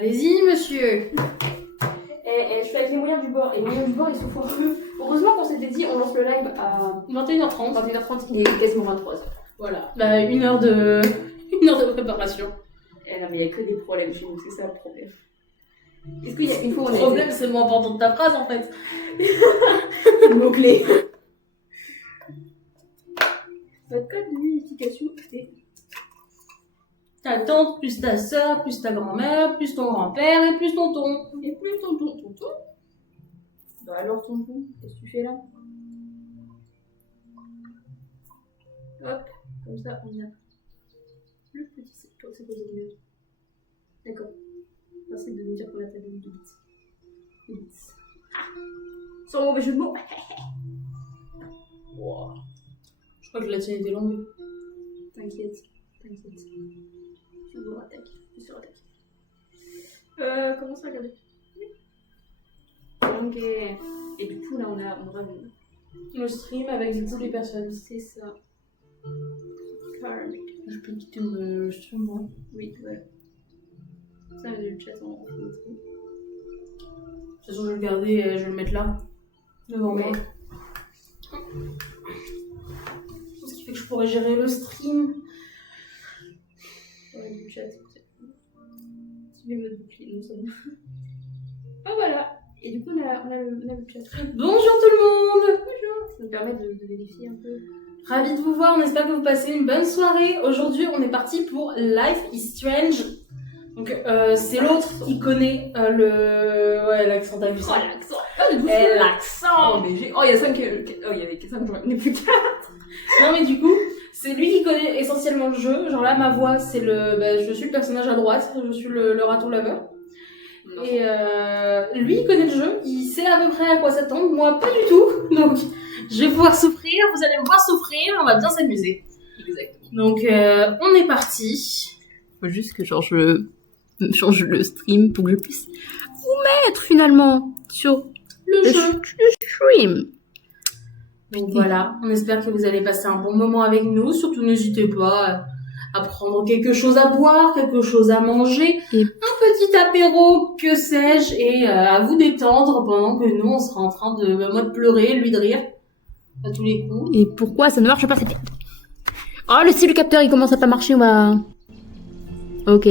Allez-y, monsieur. Je fais avec les moyens du bord. Et les moyens du bord, ils sont foireux. Heureusement qu'on s'était dit, on lance le live à 21h30. 21h30, il est quasiment 23h. Voilà. Bah, une heure de préparation. Eh non, mais il n'y a que des problèmes chez nous, c'est ça le problème. Est-ce qu'il y a une fois où on Le a problème, c'est le mot important de ta phrase, en fait. c'est le mot-clé. Votre code d'unification, c'est... Ta tante, plus ta sœur, plus ta grand-mère, plus ton grand-père et plus tonton. Et plus tonton. Bah alors tonton, qu'est-ce que tu fais là? Hop, comme ça on a le petit c'est posé mieux. D'accord. Merci de nous dire qu'on a tablé de bits. Sans mauvais jeu de mots. Wow. Je crois que la tienne était longue. T'inquiète. Je vous rattaque. Comment ça, regardez. Donc, et du coup, là, on aura Le stream avec du coup les personnes. c'est ça. Carl. Je peux quitter le stream, moi. Oui, voilà. Ça, le chat en fait. De toute façon, je vais le garder et je vais le mettre là. Devant moi. Ce qui fait que je pourrais gérer le stream. Ouais, du chat. Tu vais me boucler, nous sommes. Ah, voilà. Et du coup, on a le chat. Bonjour tout le monde. Bonjour. Ça nous permet de vérifier un peu. Ravi de vous voir, on espère que vous passez une bonne soirée. Aujourd'hui, on est parti pour Life is Strange. Donc, c'est l'autre qui connaît Ouais, l'accent, t'as vu ça? Oh, l'accent. L'accent. Mais j'ai... Oh, il y a 5... Oh, il y avait 5 jours, il n'y en a plus 4. Non, mais du coup, c'est lui qui connaît essentiellement le jeu. Genre là, ma voix, c'est le... Bah, je suis le personnage à droite, je suis le raton laveur. Non. Et lui, il connaît le jeu, il sait à peu près à quoi s'attendre. Moi, pas du tout. Donc, je vais pouvoir souffrir, vous allez me voir souffrir, on va bien s'amuser. Exactement. Donc, on est parti. Faut juste que genre je change le stream pour que je puisse vous mettre finalement sur Le le jeu. stream. Donc voilà, on espère que vous allez passer un bon moment avec nous. Surtout, n'hésitez pas à prendre quelque chose à boire, quelque chose à manger, Et- un petit apéro, que sais-je, et à vous détendre pendant que nous, on sera en train de, moi de pleurer, lui de rire, à tous les coups. Et pourquoi ça ne marche pas cette... Oh, le style capteur il commence à pas marcher, on va... Ok.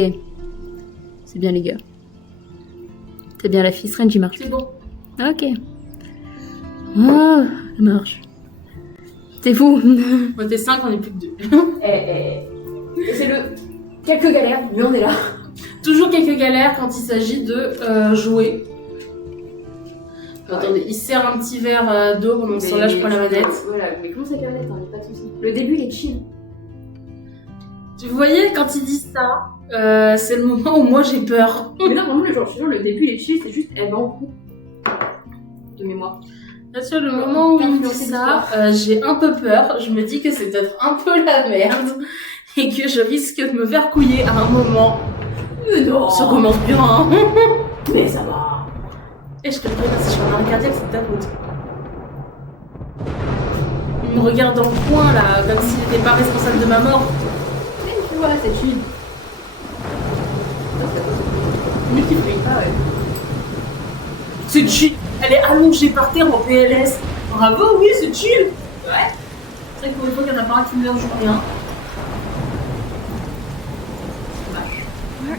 C'est bien les gars. C'est bien la fille Strange, il marche. C'est bon. Ok. Oh, ça marche. C'est fou. Moi, t'es 5, on est plus que 2. Et c'est le... Quelques galères, mais on est là. Toujours quelques galères quand il s'agit de jouer. Attendez, il sert un petit verre d'eau pendant ce temps-là, je prends la manette. Voilà, mais comment ça permet, hein, y a pas de soucis. Le début, il est chill. Vous voyez, quand il dit ça, c'est le moment où moi j'ai peur. Mais non, vraiment, je suis sûr, le début, il est chill, c'est juste, elle va en coup. De mémoire. Bien sûr, le moment où il me dit ça, j'ai un peu peur. Je me dis que c'est peut-être un peu la merde et que je risque de me faire couiller à un moment. Mais non. Ça commence bien, hein. Mais ça va. Et je te le préviens, si je fais un arrêt cardiaque, c'est de ta faute. Il me regarde dans le coin, là, comme s'il n'était pas responsable de ma mort. Mais tu vois, c'est chill. Multiplié. Ah ouais. C'est chill. Elle est allongée par terre en PLS. Bravo, oui, c'est chill. Ouais. C'est vrai qu'il faut qu'il y en a pas un qui meurt jour rien.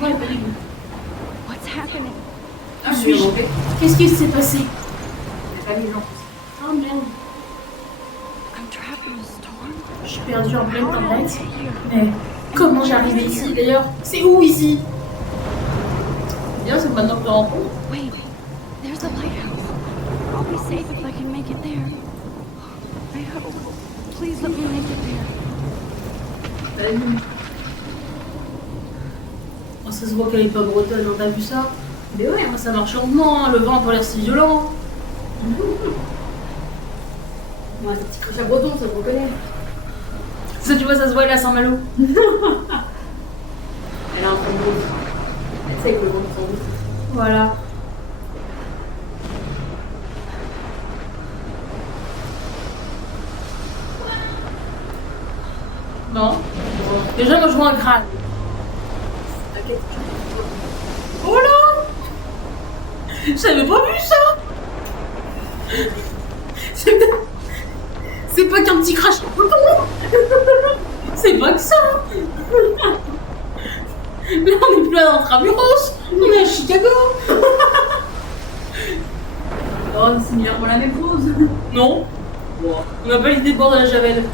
Ouais, pas du tout. What's happening? Ah, Suis-je je vais Qu'est-ce qui s'est passé? pas mis les gens. Oh merde. I'm trapped in a storm. Je suis perdue en pleine How did I tempête. get here? Mais comment j'ai arrivé ici d'ailleurs? C'est où ici? Bien, c'est maintenant que tu rencontres. Wait, there's the lighthouse. I'll be safe if I can make it there. I hope. Please let me make it there. Oh, ça se voit qu'elle est pas bretonne, hein, t'as vu ça? Mais ouais, hein, ça marche lentement, hein, le vent a pas l'air si violent. Ouais, le petit crochet breton, ça se reconnaît. Ça, tu vois, ça se voit, elle a Saint-Malo. Elle a un fond rouge. Elle sait que le vent de son rouge. Voilà. Non. Déjà, moi, je vois un crâne. T'inquiète. Oh là! J'avais pas vu ça. C'est pas qu'un petit crash. C'est pas que ça. Là, on est plus à Intramuros. On est à Chicago. Oh, c'est similairement la même chose. Non. Bon, on n'a pas l'idée de bord de la Javel.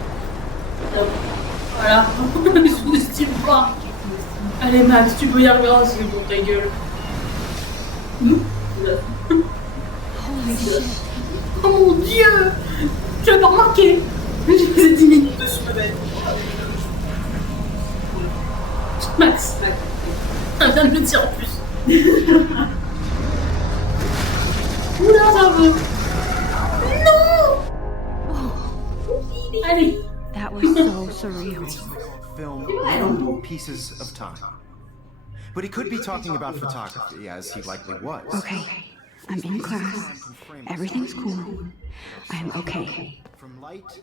Voilà. Je sous-estime pas. Allez Max, tu peux y arriver, c'est bon, ta gueule. Oh mon dieu. Tu l'as pas remarqué. J'ai fait 10 minutes dessus ma bête. Max. Elle vient de le dire en plus. Oula, ça veut. Non. Allez. That was so surreal. Film little pieces of time. But he could be talking about photography, as he likely was. Okay, I'm in class. Everything's cool. I'm okay. From light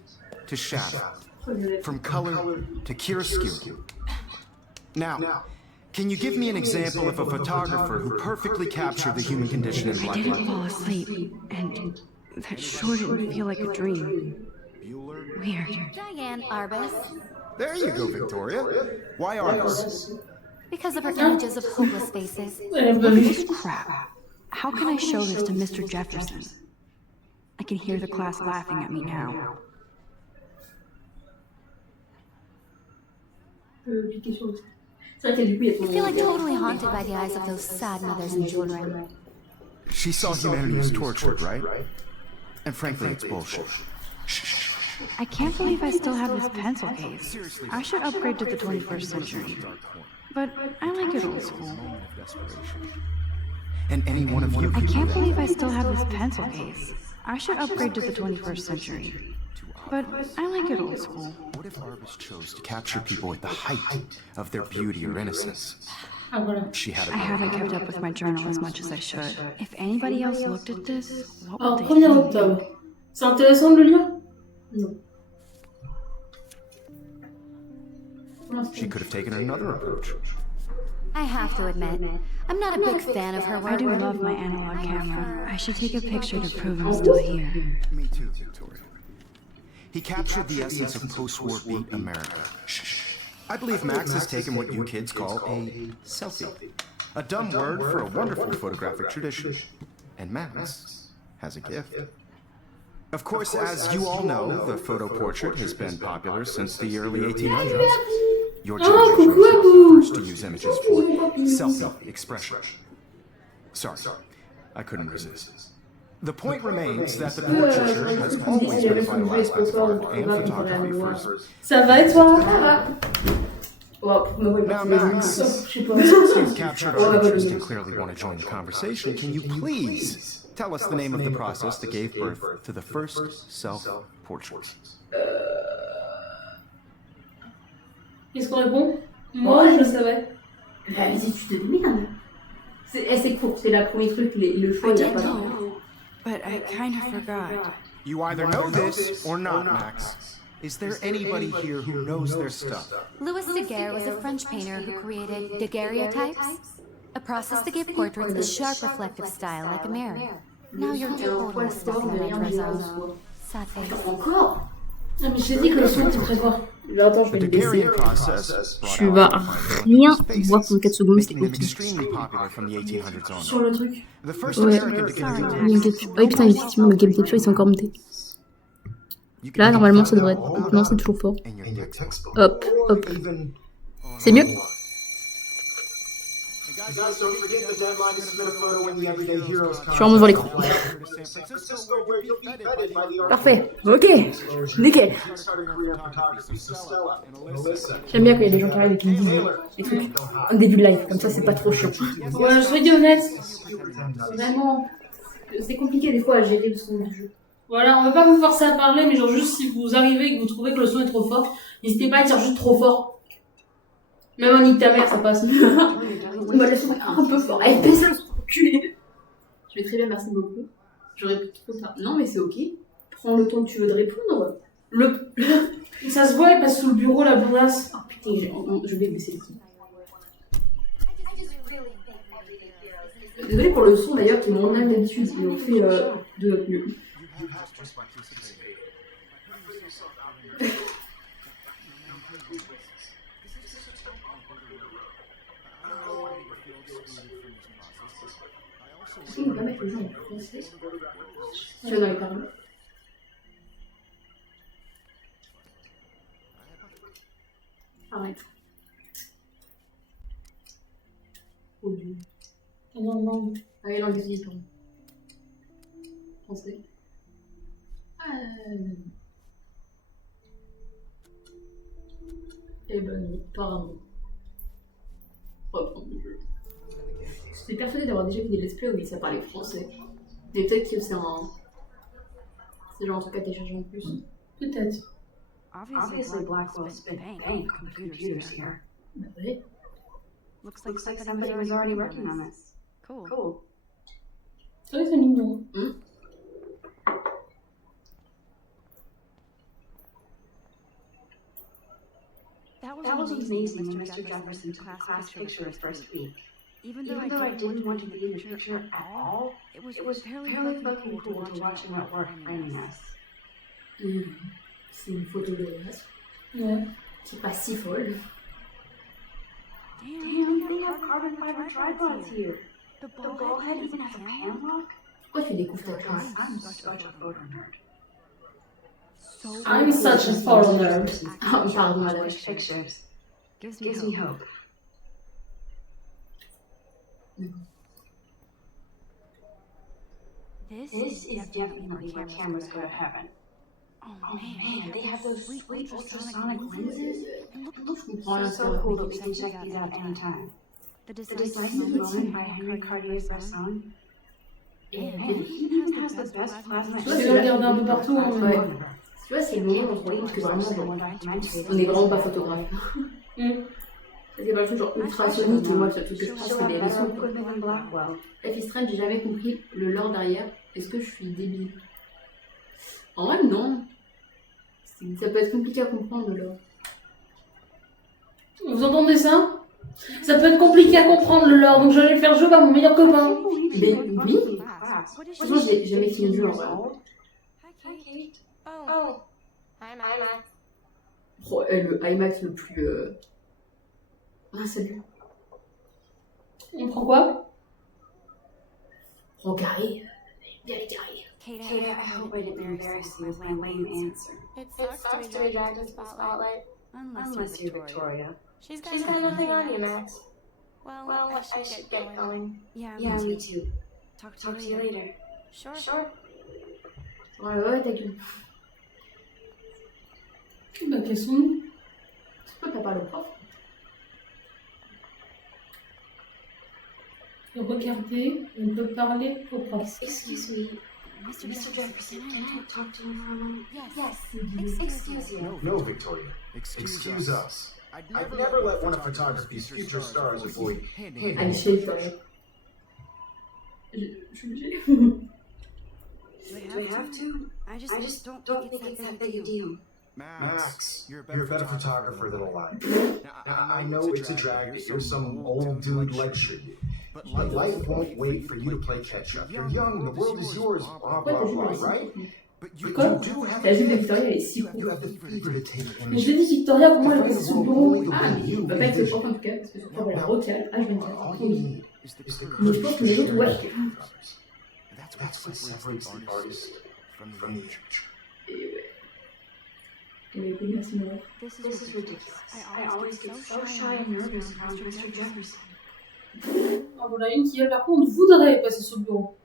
to shadow. From color to chiaroscuro. Now, can you give me an example of a photographer who perfectly captured the human condition in I black didn't light? fall asleep, and that sure didn't feel like a dream. Bueller? Weird. Diane Arbus, There you go, Victoria. Why Arbus? because of her images of hopeless faces. Elle va vite. This crap. How can I show this to Mr. Jefferson? I can hear the class laughing at me now. C'est vrai que du coup, il y a I feel like totally haunted by the eyes of those sad mothers and children. She saw humanity as tortured, right? And frankly, it's bullshit. I can't believe I still have this pencil case. I should upgrade to the 21st century. But I like it old school. And any one of you I could can't believe I still have this pencil case. I should upgrade to the 21st century. But I like it old school. What if Arbus chose to capture people at the height of their beauty or innocence? Ah voilà. She had I haven't kept up with my journal as much as I should. If anybody else looked at this, what Alors, would they 1er think? octobre. C'est intéressant de le lire? Non. She could have taken another approach. I have to admit, I'm not a big fan of her I work. do love my analog camera. I should take a picture to prove I'm still here. Me too, Victoria. He captured the essence of post-war beat America. I believe Max has taken what you kids call a selfie. A dumb word for a wonderful photographic tradition. And Max has a gift. Of course, as you all know, the photo portrait has been popular since the early 1800s. Your generation was not the first to use images for selfie expression. Sorry, I couldn't resist. The point remains that the portraiture has always been a vital aspect of art and photography first. Ça va et toi? Ça va. Oh, pour me voir, il Now, va faire Max, des- Je sais pas. since you've captured our interest and clearly want to join the conversation, can you please tell us the name of the process that gave birth to the first self-portraits? Qu'est-ce qu'on répond? Moi, je le savais. Vas-y, tu te démerdes. C'est court, c'est le premier truc, le choix, I il y a did pas de... know, but I kind of forgot. You either know this or not, Max. Is there anybody here who knows their stuff? Louis Daguerre was a French painter who created daguerreotypes, a process that gave portraits a sharp reflective style like a mirror. Now you're totally stuck in the Metrozo. Sad face. Encore? Ah, mais je t'ai dit que le son était très fort. Là, attends, je vais The le baisser. Daguerrean process brought Tu out vas art rien faces, voir pendant 4 secondes, c'était making them ok. extremely popular from the 1800s on. Sur le truc. The first Ouais. American to get Le game capture. Oh putain, effectivement, le game capture il s'est encore monté. You can Là, make normalement, that ça devrait all être. Non, c'est toujours fort. in your textbook. Hop, hop. C'est mieux? Je suis en devant l'écran. Parfait. Ok. Nickel. J'aime bien quand il y a des gens qui arrivent et qui me disent des trucs en début de live. Comme ça, c'est pas trop chiant. Ouais, je sois honnête. Vraiment, c'est compliqué des fois à gérer le son du jeu. Voilà, on va pas vous forcer à parler, mais genre juste si vous arrivez et que vous trouvez que le son est trop fort, n'hésitez pas à dire juste trop fort. Même un nique ta mère, ça passe. Moi, le son est un peu fort. Allez, baisse le son, enculé. Je vais très bien, merci beaucoup. J'aurais pu trop ça. Non, mais c'est ok. Prends le temps que tu veux de répondre. Ça se voit, il passe sous le bureau, la blondasse. Oh putain, je vais baisser le son. Désolée pour le son d'ailleurs qui est moins mal d'habitude, mais on fait de notre mieux. Est-ce qu'on peut pas mettre le jeu en français? Tu vas dans les paroles. Arrête. Oh Dieu. Ah non, non. Ah oui, langue des pardon. Français. Eh ben non, apparemment. Reprendre le jeu. J'étais persuadée d'avoir déjà vu des let's play où ça parlait français. Mais peut-être que c'est un... C'est genre un truc à télécharger en plus. Peut-être. Obviously, Blackwell spent bank on computers here. Bah ouais. Looks like somebody was already working on this. Cool. C'est vrai que c'est mignon. That was amazing when Mr. Jefferson took a class picture his first week. Even though I didn't want to be in the picture at all, it was fairly fucking cool to watch him at work framing us. C'est une photo de glace. Ouais. Qui est pas si folle. Damn, they have carbon fiber tripods here. The ball head even has a padlock. Pourquoi tu découvres ta classe? I'm such a photo nerd. I'm such a foreigner. Ah, pardon, madame. Pictures. Gives me hope. This is definitely where cameras go to heaven. Oh man, they have those sweet ultrasonic lenses. And look so cool that we can check these out anytime. The decisive moment by Henry Cartier's song. And it even has the best plasma. Tu vois, je vais regarder un peu partout. Hein, mais... Ouais. Tu vois, c'est le moment où on se rend compte que vraiment, on est vraiment pas photographe. C'est pas le truc genre ultrasonique et moi, le truc que je pense, c'est des sons. Life is Strange, j'ai jamais compris le lore derrière. Est-ce que je suis débile? En vrai, non. Ça peut être compliqué à comprendre le lore. Vous entendez ça? Ça peut être compliqué à comprendre le lore, donc j'allais faire jouer par mon meilleur copain. Mais oui. Franchement, j'ai jamais fini le jeu en vrai. Oh, hi Max. Oh, le IMAX le plus. Ah, salut. On prend quoi? Oh, carré. Bien les carrés. Kate, I hope I didn't embarrass you with my lame answer. it sucks to be dragged in spotlight. Unless you're Victoria. She's got nothing on you, Max. Well, I should get going. Yeah, me too. Talk Talk to you later. Sure. Ouais, ta gueule. Bah, quels sont? Pourquoi t'as pas le prof? Regardez, on peut parler au prof. Excuse me. Mr. Jefferson, can I talk to you for a moment? Yes. Excuse you. No, Victoria. Excuse us. I'd never let one of photography's future stars avoid Allez, chez les forêts. Je suis obligée. Do I have to? I just don't think it's that big a deal. Max, you're a better photographer than a liar. Now, I know it's a drag to hear some old dude lecture you, but life won't wait for you to play catch up. You're young, the world is yours, blah, blah, blah, right? But you Quoi? do have La jupe de Victoria, elle est si you cool. have the fever to take Mais je dis Victoria, pour moi, elle reste sous le bureau. Ah, mais il va pas être le prof en tout cas, parce que son prof, elle a recalé. Ah, je vais me dire. all you need is the Mais je pense que les autres, ouais. That's what separates the artist from the amateur. Et ouais. Et bah, écoute, merci, Nora. This is ridiculous. I always get so shy and nervous around Mr. Jefferson. Ah, voilà une qui, elle, par contre, voudrait passer sous le bureau.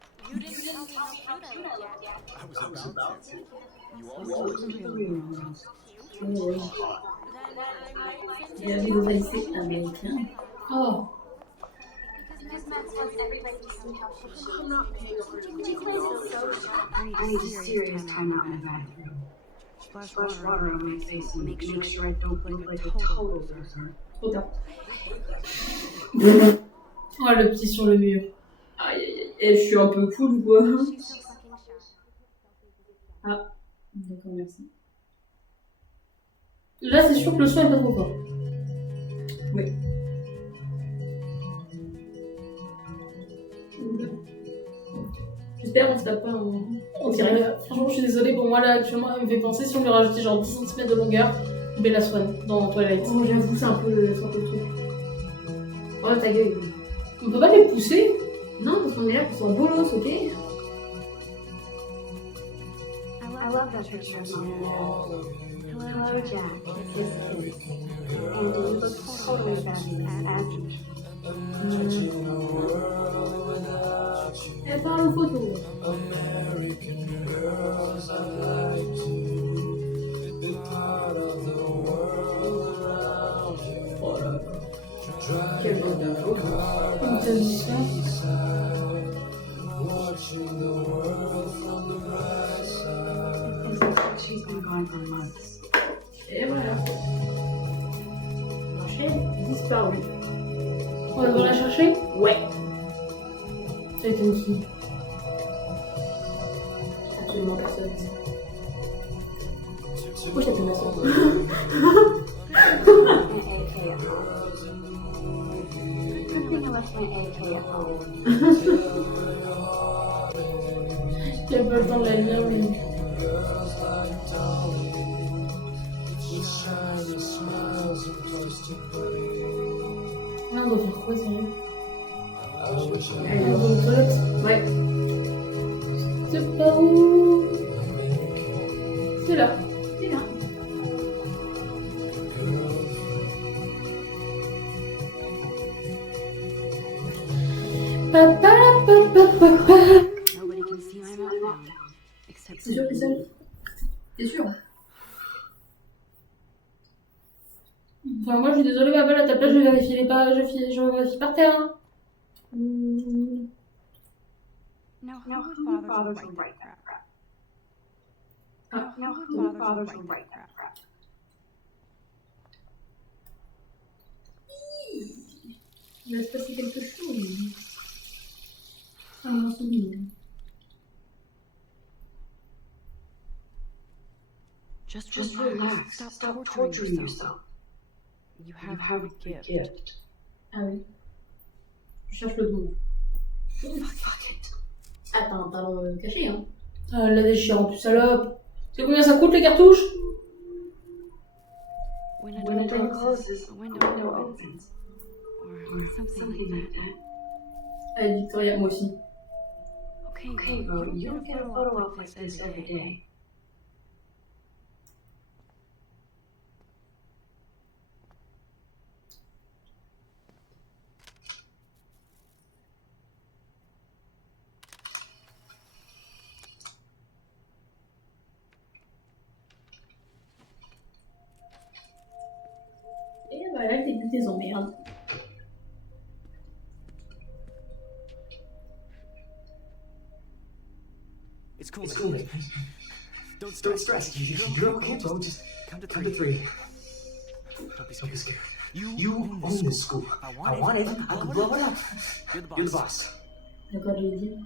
Bienvenue dans un lycée américain. Oh, I need a serious time out in the bathroom. Splash water on my face and make sure I don't look like a total loser. Trop tard. oh, le petit sur le mur. Aïe aïe aïe. Et je suis un peu cool ou quoi? Ah, d'accord, merci. Là, c'est sûr que le son est pas trop fort. Oui. J'espère on se tape pas on dirait. Franchement, je suis désolée, pour moi là actuellement, elle me fait penser si on lui rajoutait genre 10 cm de longueur, Bella Swan dans Twilight. Oh, j'avoue, c'est un peu le truc. Oh, ta gueule. On peut pas les pousser? Non, parce qu'on est là pour son bolos, ok? I love that picture of Mom. Hello, Jack. Kiss, kiss. And you look totally fabulous as Elle parle aux photos. Oh là là. Quel beau d'info. Une tradition. she's been gone for months. Et voilà. L'enchaîne disparu. On va devoir la chercher? Ouais. Ça a été qui? Absolument personne. Pourquoi je t'appelle ça? Il a pas le temps de la lire, mais... Là, on doit faire quoi, sérieux? Elle est dans une toilette. Ouais. C'est pas où? C'est là. C'est là. Papa, papa, papa. Nobody can see my mouth now, except C'est sûr que c'est seul? T'es sûr? Enfin, moi, je suis désolée, papa, à ta place, je vais vérifier les pages, je vérifie par terre. Hein. Now, Now, who who would bother bothers to to write write that that crap? crap? Now, Who bothers to write that crap? Il va se passer quelque chose. Ah, mon souvenir. Just relax. Stop torturing yourself. You You have have a a gift. gift. Ah oui. Je cherche le bon. Fuck it. Ah, t'as un talent caché, hein. Ah, la déchirante, salope. C'est combien ça coûte, les cartouches? When a When a door door closes, closes, a a window window opens, opens. or Or something something like that. like that. Allez, Victoria, moi aussi. Okay, Okay, well, well, you don't get a photo op like this every day. Et voilà le début des emmerdes. It's cool, It's man. cool, man. Don't Don't stress. You're okay, bro. Just count to count three. to three. Don't be Don't be scared. scared. You You own this school. I I want it. I can blow it up. You're the boss. You're the boss. D'accord, je l'ai dit.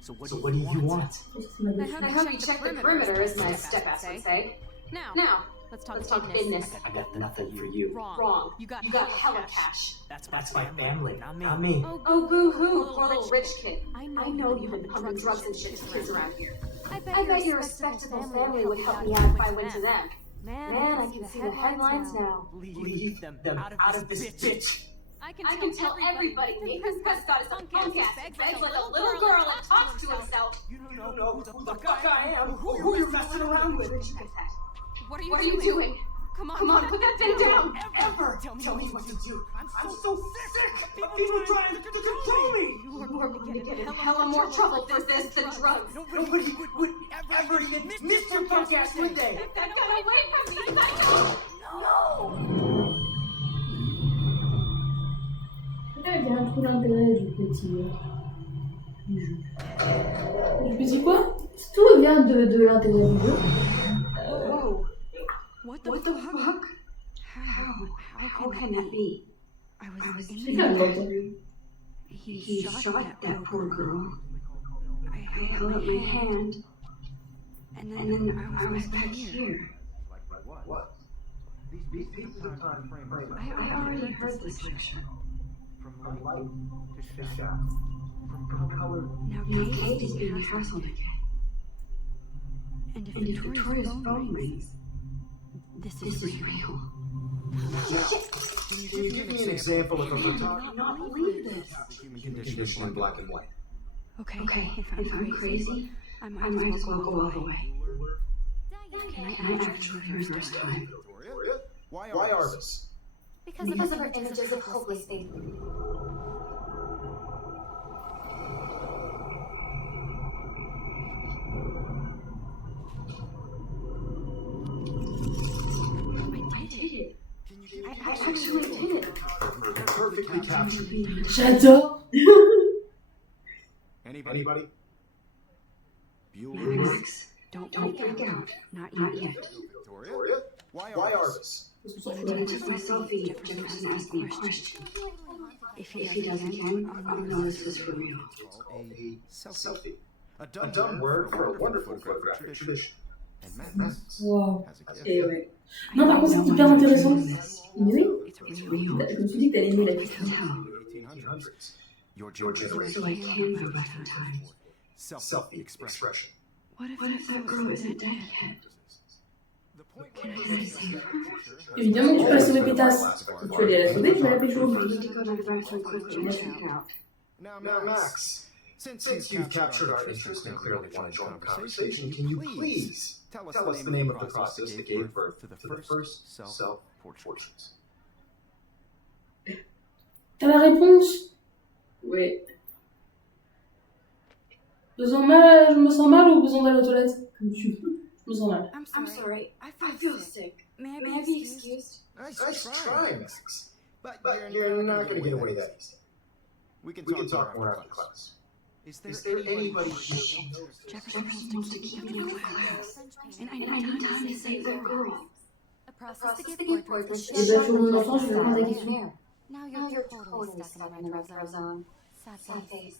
So what So do what do you you want? want? Qu'est-ce que tu m'as dit? I hope you check the perimeter, as my step-ass would say. Now, let's talk business. I got nothing for you. Wrong. You got hella cash. That's That's my family, not me. not me. Oh, boo-hoo, poor little rich kid. I I know you've been pumping drugs and shit to kids around here. I I bet your respectable family would help me out if I went to them. Man, I can see the headlines now. Leave them out of this bitch. I can tell everybody Nathan Prescott is a punk ass who begs like a little girl and talks to himself. You don't know who the fuck I am, who you're messing around with. What are you doing? Come on, put that thing down. Ever tell me what to do. I'm so sick of people trying to control me. You are going to get in hella more trouble for this than drugs. Nobody would ever even Mr. Podcast, would they? Get away from me, Psycho! No! Là, il y a tout l'intérêt du petit jeu. Du petit quoi? Tout vient de l'intérêt du jeu. Whoa. What What the fuck? How can that be? I I was in C'est calme, there. Dalton. He shot that poor girl. I held up my hand, And and then I was back here. What? These pieces of time frame. I already heard this lecture. From light to shadow. Now Kate is being hassled again. And if Victoria's phone rings, this is real. Can you give me an example of a photographer? I cannot believe this. Human condition in black and white. Okay, if I'm crazy, I might as well go all the way. Can I actually reverse time? Victoria? Why Arvis? Because of her images of hopeless faith. I actually did it. Perfectly captured. J'adore. Anybody? Max, don't freak out. Not yet. Victoria? Why Arvis? I took my selfie. Jefferson asked me a question. If he does again, I'll know this was for real. A selfie. A dumb word for a wonderful photographic tradition. Wow. Et ouais. Non, par contre, c'est hyper intéressant. Mais oui. Comme tu dis que t'as aimé la question. Your generation. So I can go back in time. Selfie expression. What if that girl isn't dead yet? Can I save her? Évidemment, tu peux la sauver, pétasse. Si tu veux aller la sauver, tu vas la pécho. I need to go to the bathroom quickly and check out. Now, Max, since you've captured our interest and clearly want to join the conversation, can you please tell us the name of the process that gave birth to the first self-portraits? T'as la réponse? Oui. Je me sens mal ou besoin d'aller aux toilettes? Comme tu veux. Je me sens mal. I'm sorry. I feel sick. May I be excused? Nice try, Max. But you're not going to get away that easy. We can talk more after class. Is there anybody here? Jefferson wants to keep me in class. And I need time to save that girl. A process to give portraits Et bah, sur mon enfant, je vais prendre la question. Now you're totally stuck in a retro zone. Sad face.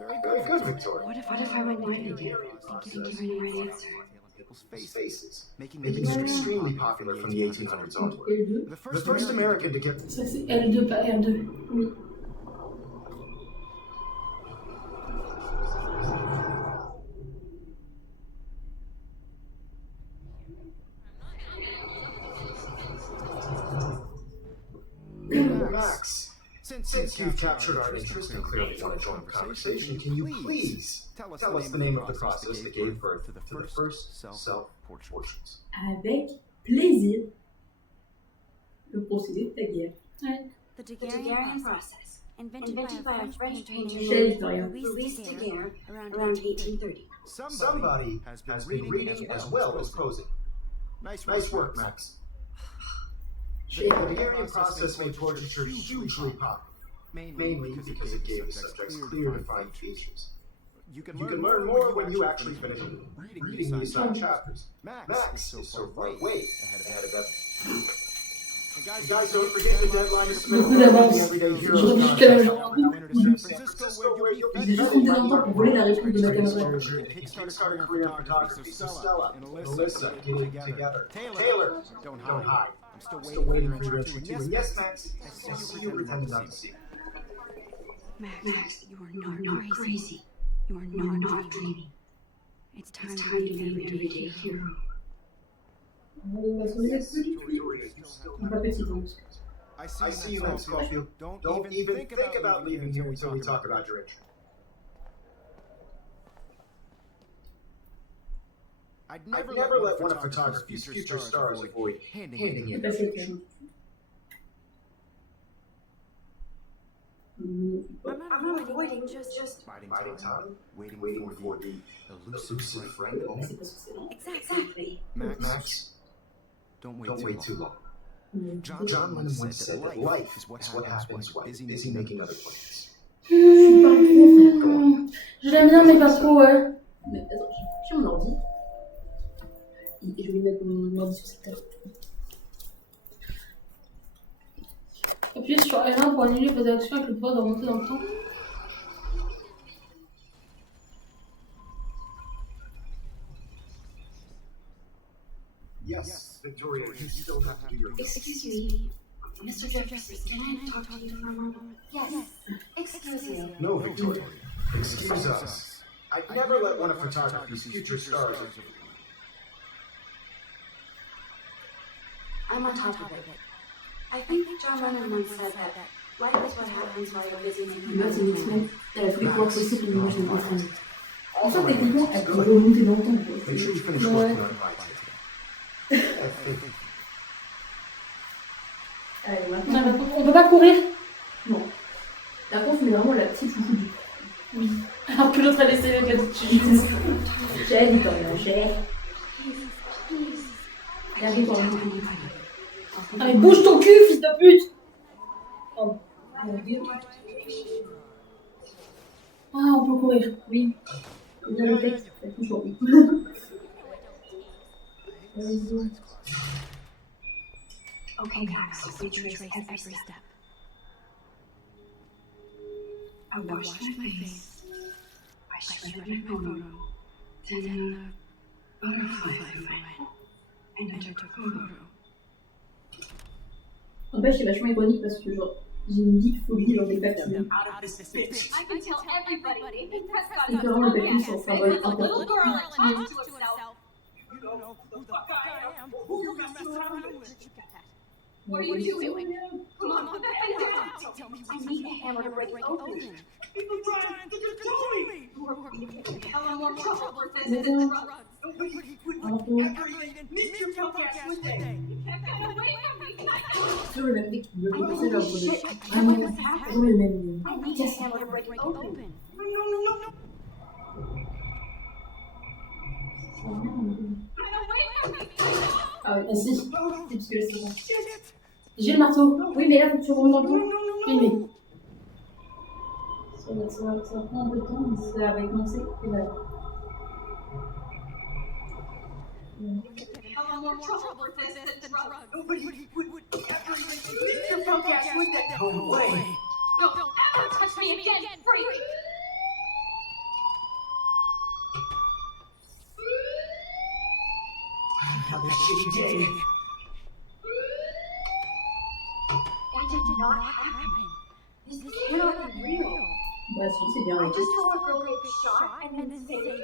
Very good, Victoria. What if I went white again and getting the right answer? People's faces, making it extremely popular from the 1800s onward. The first American to get... Ça, c'est L2, pas R2. Oui. Max, since you've captured our interest and clearly want to join the conversation, can you please tell us the name of the process that gave birth to the first self-portraits? Avec plaisir. Le procédé de Daguerre. Ouais. The Daguerrean process, invented by a French painter Victoria. named Louis Daguerre Around 1830. Somebody has been reading as well as posing. Nice work, Max. The Daguerrean process made portraiture hugely popular, mainly because it gave the subjects clear, defined features. You can learn more when you actually finish reading the assigned chapters. Max is so far way ahead of us. And guys, don't forget the deadline is Beaucoup d'avance. J'aurais dû jusqu'à la journée. J'ai juste compté dans le temps pour voler la réponse de ma camarade. Kickstarter career photography, so Stella and Alyssa getting together. Taylor, don't hide. I'm still waiting for your entry too. And yes, Max, I see you pretending not to see. Max, you are not crazy. You are not dreaming. It's time to be an everyday hero. On va sauver la suite. On va petit donc. I see you, Max Caulfield. Don't even think about leaving here until we talk about your entry. I'd never let one of photography's future stars avoid handing in. I'm not avoiding, just Biding time, waiting for the elusive friend. Exactly. Max, don't wait too long. John Lennon once said that life is what happens while you're busy making other plans. Je suis pas trop, frère. Je l'aime bien, mais pas trop, ouais. Mais attends, j'ai mon ordi. Et je vais mettre mon ordi sur cette table. Appuyez sur R1 pour annuler vos actions avec le pouvoir de remonter dans le temps. Yes, Victoria, you still have to do your... Excuse me, Mr. Jefferson, can I talk to you for a moment? Yes. Excuse me. No, Victoria. Excuse us. I'd never let one of photography's future stars. I'm on top of it. I think John Lennon once said that life is what happens while you're busy making Là, c'est une X-Men. Elle a tous les pouvoirs possibles, mais moi, je n'ai pas entraîné. All Ça, the techniquement, way. elle peut remonter dans le temps. Make sure you finish Ouais. working on it by today. Allez, Ah, maintenant. maintenant, on peut pas courir. Non. La conf, mais vraiment la petite chouchou du. Oui. Alors que l'autre a laissé avec la petite chute. J'ai dit quand même, j'ai. J'arrive dans le Ah mais bouge ton cul, fils de pute. Oh. Ah, on peut courir. Oui. Bien le texte, c'est toujours oui. Okay, Max, we trace every step. I washed my face. I shredded my photo. Then a butterfly flew in, and I took a photo. En fait, c'est vachement ironique parce que, genre, j'ai une geek phobie, genre des papillons. Out of this bitch. I can tell everybody Nathan Prescott Et is vraiment, les a papillons sont punk un ass. symbole It's like a little important. girl and talks to herself. You know who the fuck I am, who you messing around with. What are you doing? Come on, put that thing down. Tell me I need a hammer to break it open. people trying to control me. We're going to get hell in more trouble for this Mais than non. drugs. Alors que, Meet your punk ass with that. Get away from me. sur le même mec qui veut passer leur brevet. Vraiment, vraiment le même. I need a hammer to break it open. Ah oui, ah si. C'est parce que là, c'est bon. J'ai le marteau. Oui, mais là, faut que tu remontes dans le dos. Oui, mais. Ça prend un peu de temps, mais ça va commencer. Et voilà. Hell in more trouble for this than drugs. Meet your punk ass with that. No way. Don't ever touch me again, freak! Another shitty day. That did not happen. This cannot be real. Bah, si, c'est bien. I just saw a girl get shot and then saved her.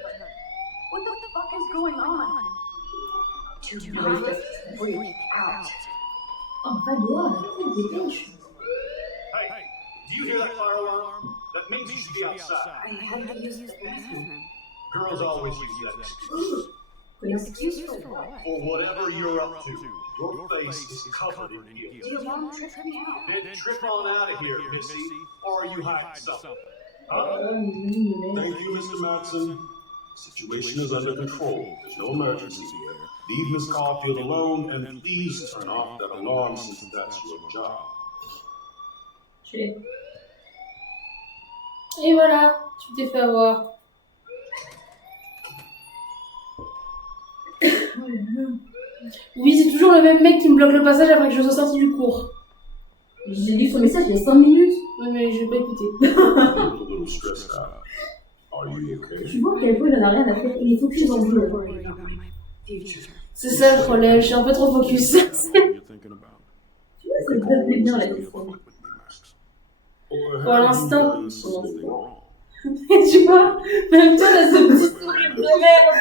What the fuck is going on? Do not freak out. Oh, pas loin, dépêche. Hey, do you hear that fire alarm? That means you should be outside. I had to use the bathroom. Girls always use that excuse. Excuse for what? For whatever you're up to. Your face is covered in guilt. The alarm tripped me out. Then trip on out of here, Missy, or are you hiding something? Thank you, Mr. Matson. Situation is under control. There's no emergency here. Leave Miss Caulfield alone and please turn off that alarm since that's your job. Et voilà, tu t'es fait avoir. Oui, c'est toujours le même mec qui me bloque le passage après que je sois sortie du cours. J'ai lu son message il y a 5 minutes. Ouais, mais je vais pas écouter. A little stressed out. Are you okay? Tu vois à quel point il en a rien à faire. Il est focus dans le jeu. C'est ça le problème, je suis un peu trop focus. Tu vois, ça te plaît bien la question. Pour l'instant. Tu vois, même toi, t'as ce petit sourire de merde.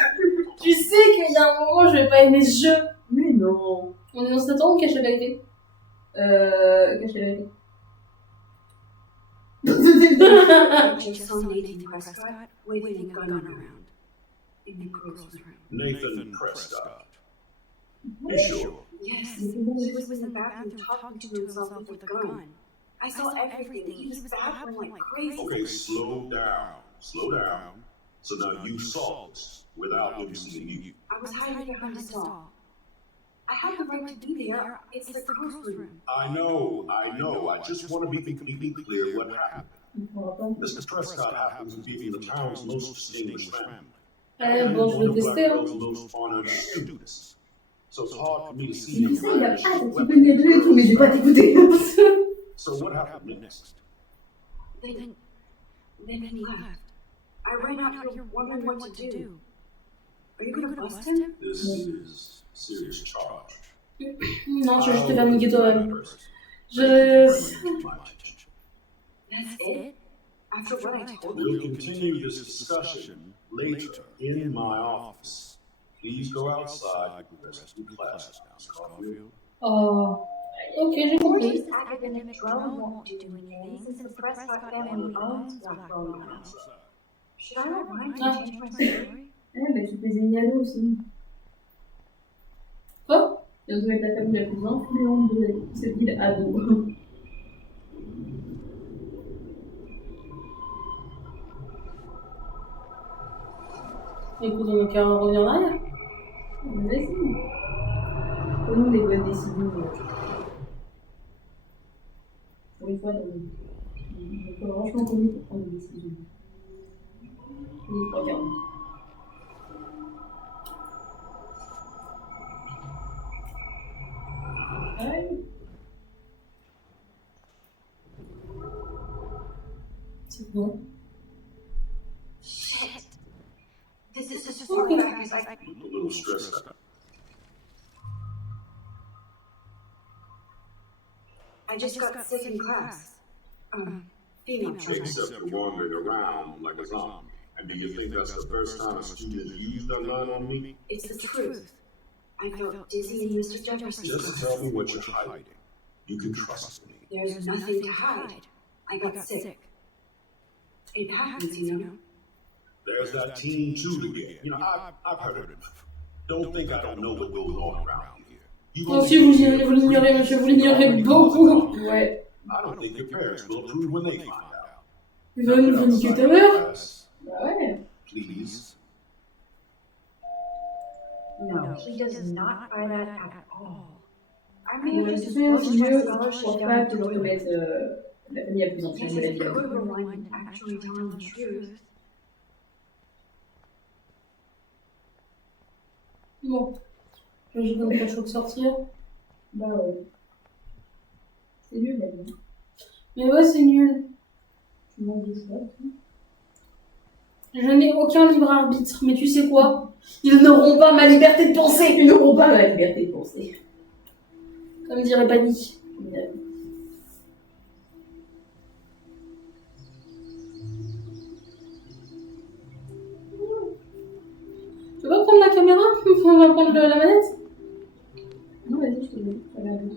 Tu sais qu'il y a un moment, je vais pas aimer ce jeu. Mais non. On est dans cet temps ou cache la vérité? Cache la vérité. I just saw Nathan Prescott waving a gun around in the girls' room. Nathan Prescott. You sure? Yes, he was in the bathroom talking to himself with a gun. I saw everything. He was babbling like crazy. Okay, slow down. Slow down. So now you saw this without him seeing you. I was hiding behind a stall. I have the right to be there. It's the girls' room. I know. I just want to be completely clear what happened. Mr. Prescott happens to be from the town's most distinguished family. Bon, je vais tester. One of the most honored students. So it's hard for me to see him. Tu sais, il a hâte un petit peu de m'aider et tout, mais je vais pas t'écouter. So what happened next? Then he left. I ran out here wondering what to do. Are you gonna bust him? This is serious charge. Non, je vais juste te faire niquer toi-même. Je... That's it? After what I told We'll you. continue this discussion later in my office. Please go outside with the rest of the class now, Miss Caulfield. Oh, ok, j'ai compris. This academic drone won't do anything since the Prescott family owns Black Romance. Should I rewind and change my story? Mais tu fais Zénialo aussi. Quoi? Et on doit être la famille la plus influente de cette ville à Douvres. Écoute, on n'a qu'à revenir en arrière. Vas-y. Prenons des bonnes décisions. Pour une fois, on est franchement connu pour prendre des décisions. Oui, regarde. C'est bon. Shit. This is just Okay. because I... A little stressed out. I just got sick in class. Female treatment. Except for wandering around like a zombie. And do you think that's the first time a student used that line on me? It's the truth. I felt dizzy in Mr. Jefferson. Just tell me what you're hiding. You can trust me. There's nothing to hide. I got sick. It happens, you know. There's that teen Jude again. You know, I've heard of it. Don't think I don't know what goes on around here. You Oh, si vous l'ignorez, monsieur, vous l'ignorez beaucoup. Ouais. I don't think your parents will approve when they find out. Il va nous niquer ta mère. Bah ouais. Please. No, he does not buy that at all. I Je mean, me just souviens one aussi mieux scholarship pour down pas the toujours te toilet. mettre la famille la plus ancienne Yes, de la if ville. you could rewind and actually tell him the truth. Bon. J'ai comme pas chaud de sortir. Bah ouais. C'est nul la vie. Mais ouais, c'est nul. Tu manques de choix. Je n'ai aucun libre arbitre, mais tu sais quoi? Ils n'auront pas ma liberté de penser. Ils n'auront pas la liberté de penser. Comme dirait Pani. Tu veux pas prendre la caméra? On va prendre la manette? Non, vas-y, je te dis. Regarde.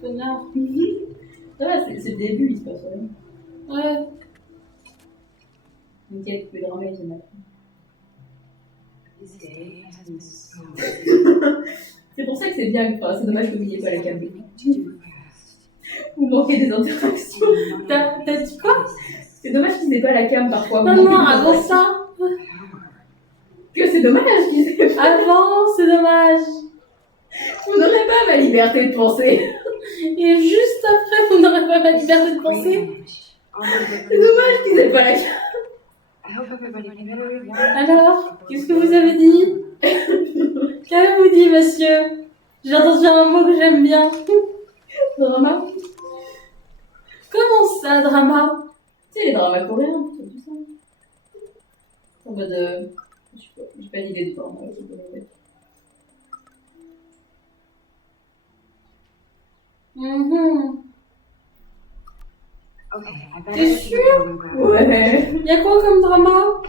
Connard. Ça va, c'est le début, il se passe rien. Ouais. T'inquiète, tu peux dormir, j'ai mal. This day has been so C'est pour ça que c'est bien, enfin, c'est dommage que vous n'ayez pas la caméra. Vous manquez des interactions. T'as dit quoi? C'est dommage qu'ils n'aient pas la cam parfois. Non, non, avant ça. Que c'est dommage qu'ils aient pas. Avant, c'est dommage. Vous n'aurez pas ma liberté de penser. Et juste après, vous n'aurez pas ma liberté de penser. C'est dommage qu'ils n'aient pas la cam. I hope everybody can get a rewind. Alors, qu'est-ce que vous avez dit? Qu'avez-vous dit, monsieur? J'ai entendu un mot que j'aime bien. Drama. Comment ça, drama? Tu sais, les dramas coréens, c'est tout ça. En mode. J'ai pas d'idée de drama. Okay, I better T'es let you sûr? go and grab it. Ouais. Y'a quoi comme drama?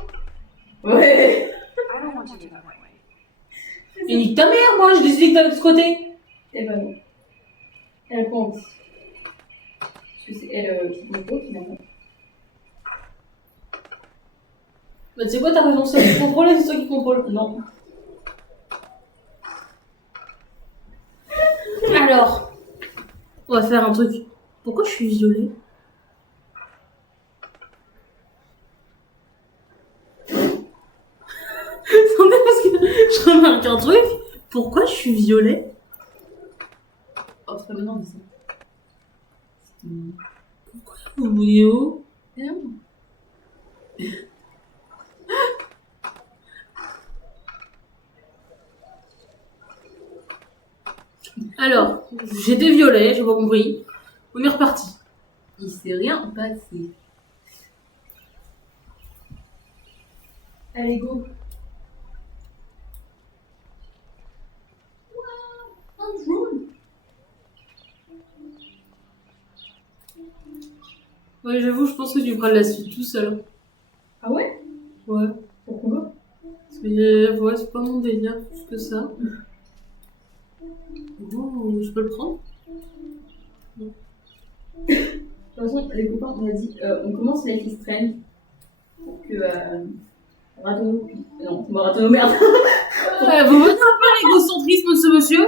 Ouais. I don't want to do that way. Et nique ta mère, moi, je décide que t'as de ce côté. Eh ben non. Elle compte. Parce que c'est elle qui contrôle finalement. Bah, tu sais quoi, t'as raison, c'est toi qui contrôle et c'est toi qui contrôle. Non. Alors, on va faire un truc. Pourquoi je suis violée? Attendez, parce que je remarque un truc. Pourquoi je suis violée? Oh, c'est pas maintenant, mais ça. Pourquoi vous voulez où? Non. Alors, j'ai été violée, j'ai pas compris. On est reparti. Il s'est rien passé. Allez, go. Ouais, j'avoue, je pense que tu feras la suite tout seul. Ah ouais? Ouais. Pourquoi? Parce que, ouais, c'est pas mon délire, plus que ça. Oh, je peux le prendre? De toute façon, les copains, on a dit, on commence Life is Strange pour que Ratono... Non, c'est pas Ratono, merde. Vous voyez un peu l'égocentrisme de ce monsieur?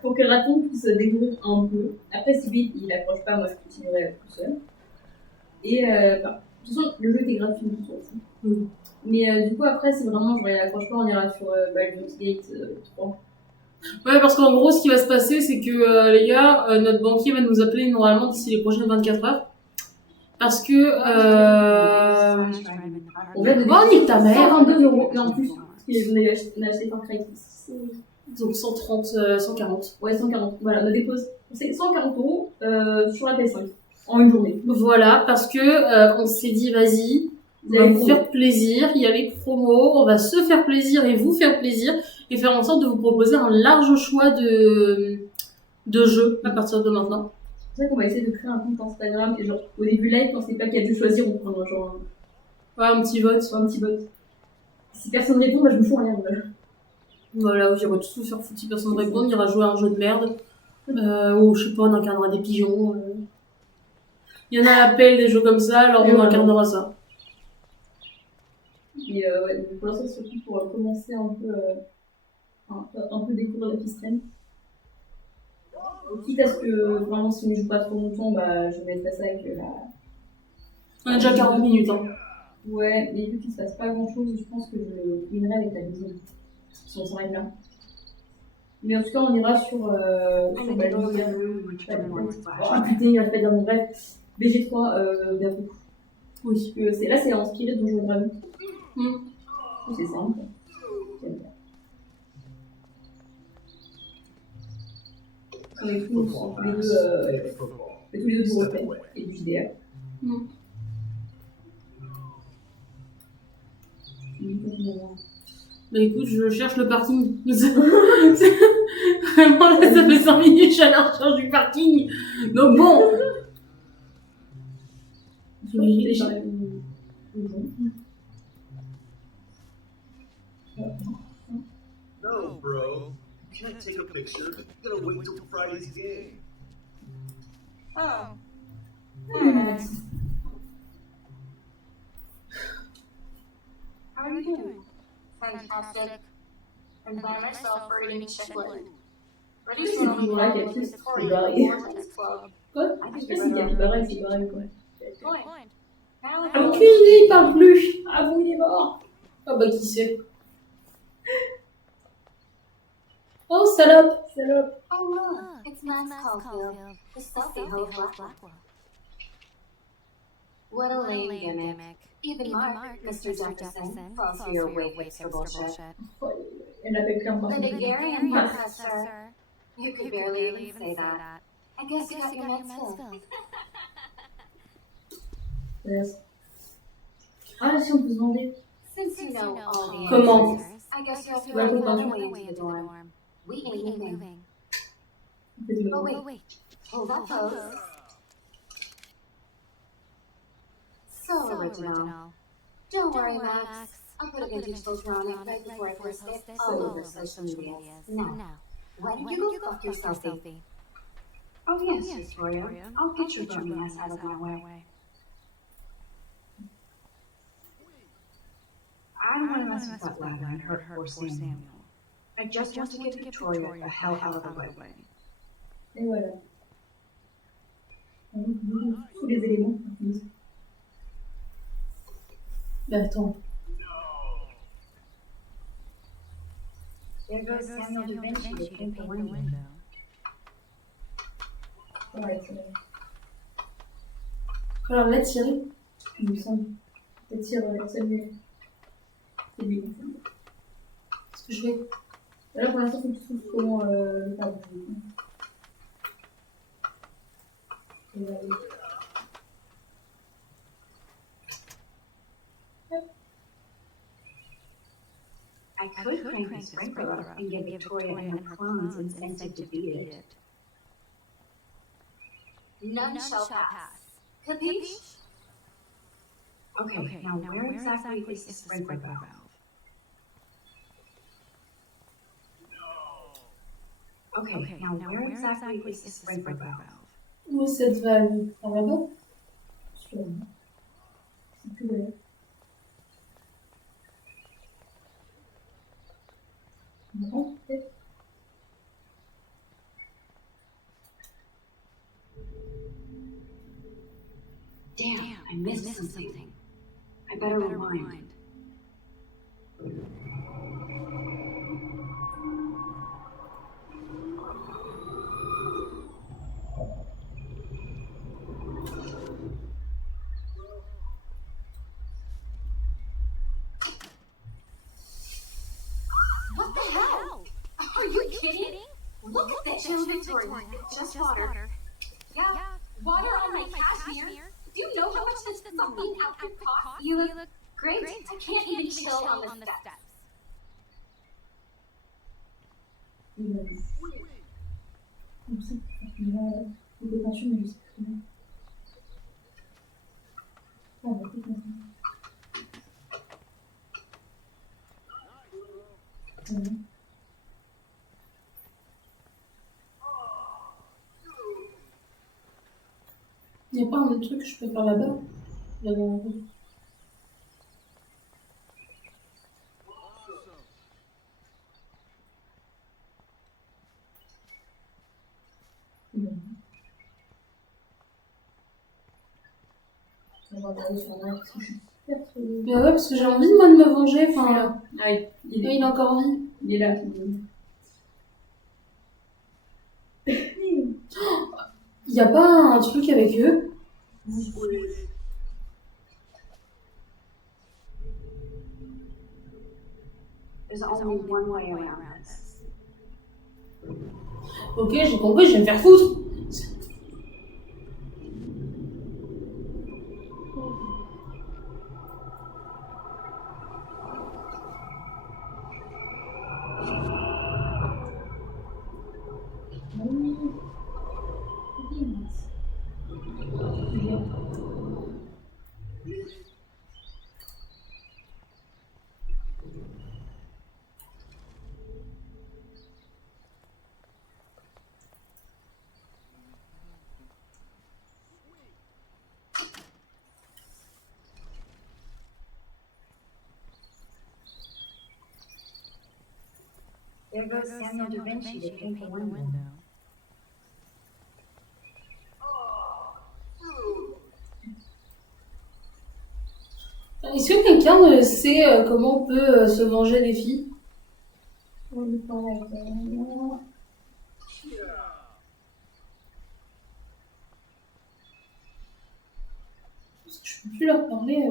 Pour que Raton puisse découvrir un peu. Après, si vite il accroche pas, moi je continuerai tout seul. Et de toute façon, le jeu était gratuit tout ça aussi. Mais du coup, après, si vraiment il accroche pas, on ira sur Baldur's Gate 3. Ouais, parce qu'en gros, ce qui va se passer, c'est que les gars, notre banquier va nous appeler normalement d'ici les prochaines 24 heures. Parce que. On va Oh, nique ta mère! 122 €. Et en plus, parce qu'on a acheté par crédit. Donc 130, 140. Ouais, 140. Voilà, on a déposé. C'est 140 € sur la PS5 en une journée. Voilà, parce que on s'est dit, vas-y, on va vous faire plaisir, il y a les promos, on va se faire plaisir et vous faire plaisir et faire en sorte de vous proposer un large choix de jeux à partir de maintenant. C'est vrai qu'on va essayer de créer un compte Instagram et genre au début live, quand c'est pas qu'il y a dû choisir, on prendra genre un petit vote. Un petit vote. Si personne répond, moi je me fous rien. Voilà, j'irai tout se faire foutre si personne répond, on ira jouer à un jeu de merde. Ou je sais pas, on incarnera des pigeons. Il y en a à l'appel des jeux comme ça, alors on incarnera ça. Et ouais, pour l'instant, c'est surtout pour commencer un peu découvrir la Strange. Quitte à ce que vraiment, si on ne joue pas trop longtemps, bah, je mettrai ça avec la. On a déjà 40 minutes, hein. Ouais, mais vu qu'il se passe pas grand chose, je pense que je cleanerai avec la deuxième. Si on s'arrête là. Mais en tout cas, on ira sur Baldur's Gate. Ah putain, il reste pas de dire mon bref. BG3 bientôt. Oui, là c'est inspiré de Donjons & Dragons. C'est simple. On est tous les deux du roleplay et du JDR. Bah écoute, je cherche le parking. Vraiment, là, ça fait 5 minutes, je suis à la recherche du parking. Donc bon. No, bro. You can't take a picture. You gotta wait till Friday's game. Oh. How are you doing? Fantastic. I'm by myself reading Chicklet. Ready for the Quoi? Je sais pas si Capybara c'est pareil quoi. Aucune idée, il parle plus. Ah bon, il est mort. Ah bah qui sait. Oh salope. Oh look, it's Max Caulfield, the selfie ho Blackwell. What a lame gimmick. Even Mark, Mr. Jefferson, falls for your wake for bullshit. Elle l'appelle clairement. The Nigerian professor. You could barely even say that. I guess you got your Medsville. Yes. Ah, si on peut se demander. Since you know all the Comment? answers, I guess you have to find another way into the dorm. We ain't moving. Oh wait, hold that pose. So original. Don't worry, Max. I'll put it into Filtronic right before I post it all over social media. Now, why don't you go fuck yourself, selfie? Oh yes, Victoria. I'll get your dummy ass out of my way. I don't want to mess with that ladder and hurt poor Samuel. I just want to get Victoria the hell out of the way. Et voilà. Tous les éléments. Mais attends. There goes Samuel Da Vinci to paint the window. Ouais, c'est vrai. Alors là, Thierry. Il me semble. Peut-être Samuel. C'est lui. Ce que je vais. Là, pour l'instant, il faut que tu trouves comment le faire. I could crank the sprinkler up and give Victoria and her clones incentive to beat it. None shall pass. Capiche? Okay, now where exactly is the sprinkler valve? Okay, now where exactly is the sprinkler valve? Où est cette valve? Par là-bas? Sûrement. C'est plus là. Non, peut-être. Damn, I missed something. I better rewind. What the hell? Are you kidding? Look at this. Chill, Victoria. Just water. Yeah, water on my cashmere. Do you know how much this fucking outfit costs? You look great. I can't even chill on the steps. Comme ça, là, il est penché, mais je sais plus bien. Ah, bah, écoute, maintenant. Il n'y a pas un autre truc que je peux faire là-bas? Là-bas. Mais ouais, parce que j'ai envie, moi, de me venger. Enfin, ah oui, il a encore envie. Il est là. Il n'y a pas un truc avec eux? There's only one way around this. Ok, j'ai compris, je vais me faire foutre. There goes Samuel da Vinci to paint the window. Est-ce que quelqu'un sait comment on peut se venger des filles? On lui parle avec je peux plus leur parler.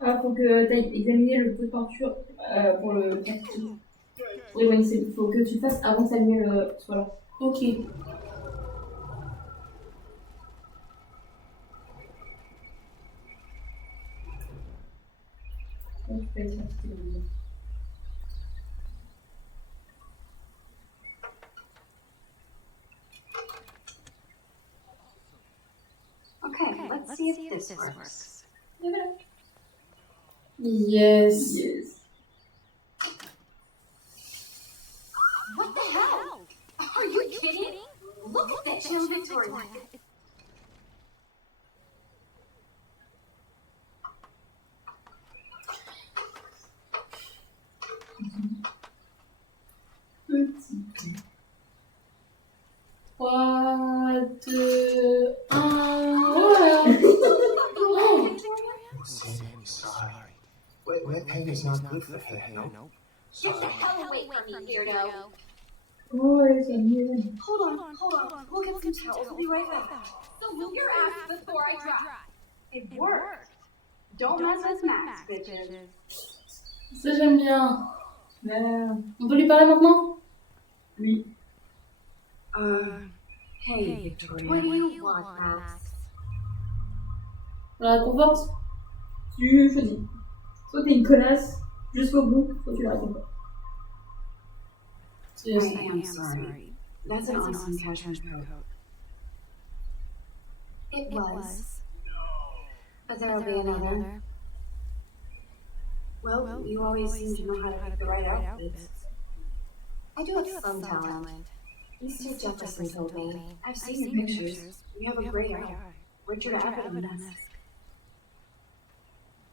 Ah, faut que tu ailles examiner le pot de peinture pour le cactus. Oui, il faut que tu le fasses avant que sa lumière soit là. Ok. Okay, let's see if this works. Yes. What the hell? Are you kidding? Look at this. Chill, Victoria. Petit. 3, 2, 1. Voilà. Sammy, sorry. Wet paint is not good for hair, no? Get the hell away from me, weirdo. Ouais, c'est mieux. Hold on. We'll get some towels. We'll be right back. So move your ass before I dry. It worked. Don't mess with Max, bitches. Ça, j'aime bien. On peut lui parler maintenant? Oui. Hey, Victoria. What do you want, Max? On la réconforte? Tu choisis. Soit t'es une connasse jusqu'au bout, soit tu la réconfortes. I am sorry. That's an awesome cashmere coat. It was. But there'll be another. Well, you always seem to know how to pick the right outfits. I do have some talent. Mr. Jefferson told me. I've seen your pictures. You have a great eye. Richard Avedon-esque.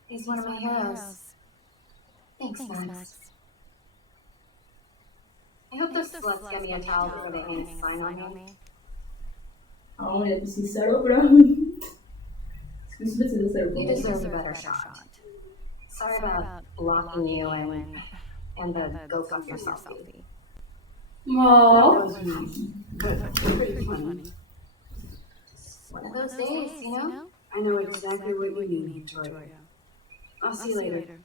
He's one of my heroes. Thanks, Max. I hope those sluts get me a towel before they hang a sign on me. Oh, il a plus ces salopes là. Parce que c'est des salopes. You deserve a better shot. Sorry about blocking you and the go fuck yourself selfie. Oh. Pretty funny. One of those days, you know? I know exactly what you mean, Victoria. I'll see you later.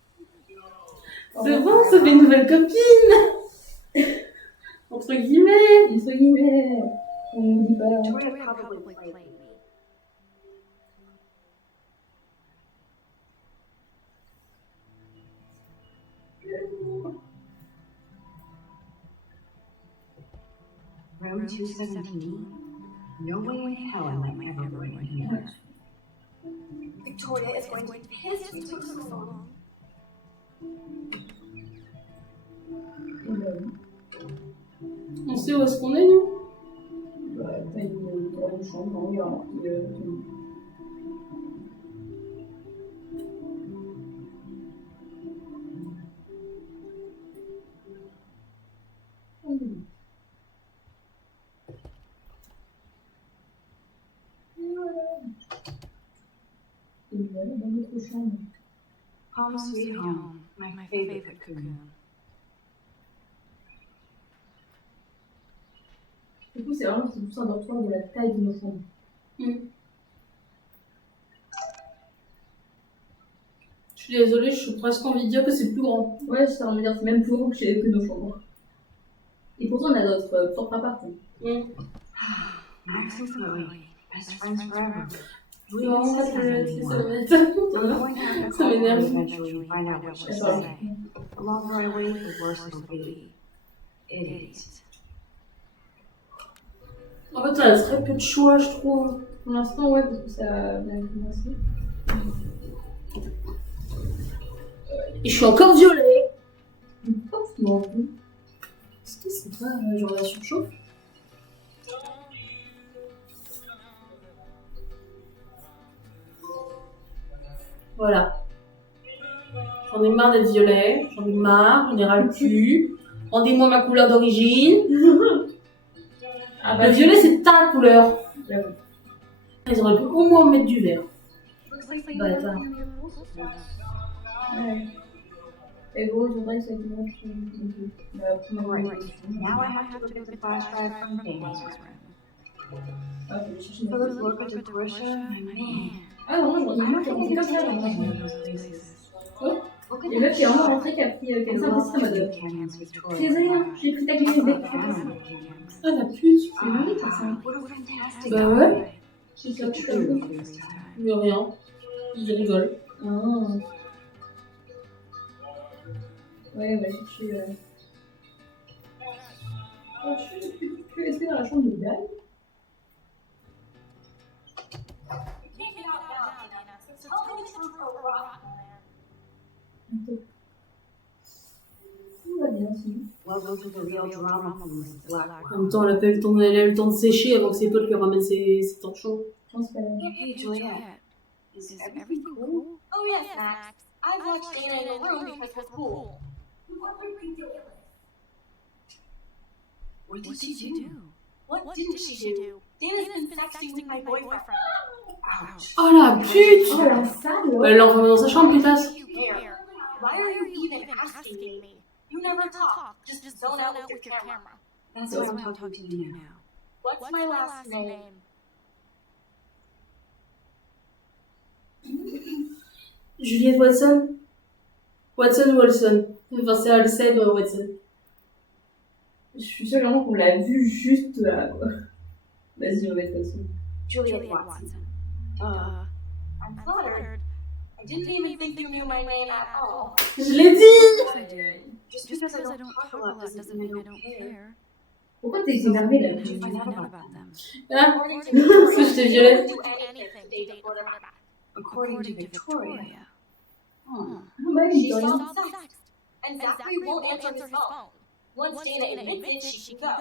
C'est bon, ça fait une nouvelle copine. Entre guillemets. On ne dit pas. Victoria probably played me. Room 217. No way in hell am I ever going in here. Victoria is going to be pissed we took so long. On sait où est-ce qu'on est, nous? Bah, t'as une chambre, on regarde. Dans notre chambre. Home sweet home, my favorite cocoon. Du coup, c'est vraiment tout un dortoir de la taille de nos chambres. Je suis désolée, je suis presque envie de dire que c'est plus grand. Ouais, je envie de dire c'est même plus grand que nos chambres. Et pourtant, on a notre propre appart. Max and Chloe, best friends forever. Non, ça m'énerve. Ça m'énerve. Eventually find out what she's saying. The longer I wait, the worse it'll be. Idiot. En fait, ça a très peu de choix, je trouve. Pour l'instant, ouais, parce que ça a bien commencé. Et je suis encore violée. Non. Est-ce que c'est pas genre la surchauffe? Voilà. J'en ai marre d'être violet, j'en ai ras le cul. Rendez-moi ma couleur d'origine. Ah bah, le violet, c'est ta couleur. Ils auraient pu au moins mettre du vert. Bah, attends. Ouais. Et gros, je voudrais que ça commence. Right. Now I have to look at the flash drive from Dana's room. Philip look at Patricia, man. Ah non, je remarque qu'on fait comme ça. Oh, et là, qui est vraiment rentré, qui a pris quelqu'un de en mode. Désolé, j'ai pris ta clé USB. Ah, la pute. C'est magnifique ça. Bah ouais. C'est ça, tu peux. Mais rien. Il rigole. Ah. Ouais, je suis. Oh, tu peux rester dans la chambre de Dad? Tout va bien, si. Welcome to the real drama from Mrs. Blackwood. En même temps, elle a eu le temps de sécher avant que ses potes lui ramènent ses torchons. Hey, Juliet. Is everything cool? Oh yes, Max. I've watched Dana in the room because we're cool. You are ridiculous. What did she do? What didn't she do? Dana's been sexting with my boyfriend. Ouch. Oh la pute! Oh la sale! Elle l'a enfermée dans sa chambre, putasse! Why are you even asking me? You never talk. Just zone out with your camera. That's why I'm talking to you now. What's my last name? Juliette Watson? Watson ou Olson? Enfin, c'est Olsen ou Watson. Je suis sûre vraiment qu'on l'a vu juste là, quoi. Vas-y, je vais mettre Watson. Juliet Watson. I'm flattered. I didn't even think you knew my name at all. Je l'ai dit! Just because I don't talk a lot doesn't mean I don't care. Pourquoi t'es énervée là? What did you find out about them? Hein? Parce que je t'ai violée. Of according to Victoria. She saw sex, and Zachary won't answer his phone. Once Dana admits it, she can go.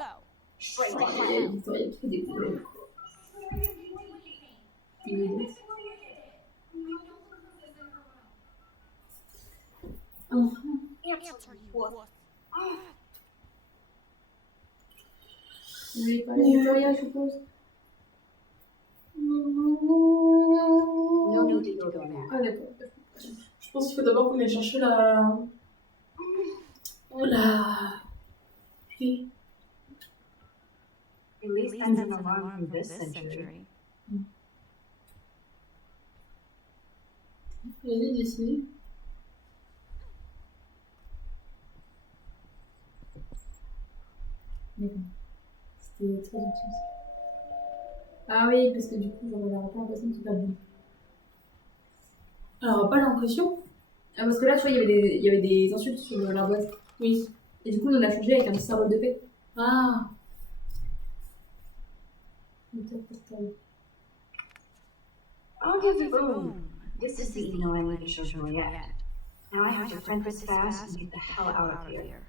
Straight to hell. Answer what? Vous voulez parler de Victoria, je suppose? No need to go there. Ah d'accord. Je pense qu'il faut d'abord qu'on aille chercher la... Oh là... Oui. At least that's an alarm from this century. Vas-y, dessine. D'accord. C'était très utile. Ah oui, parce que du coup, j'aurais pas l'impression que c'est pas bon. Alors, pas l'impression. Ah, parce que là, tu vois, il y avait des insultes sur l'ardoise. Oui. Et du coup, on a changé avec un petit symbole de paix. Ah. I'll give you boom. This is the email I need to show Juliet. Now I have to print this fast and get the hell out of here.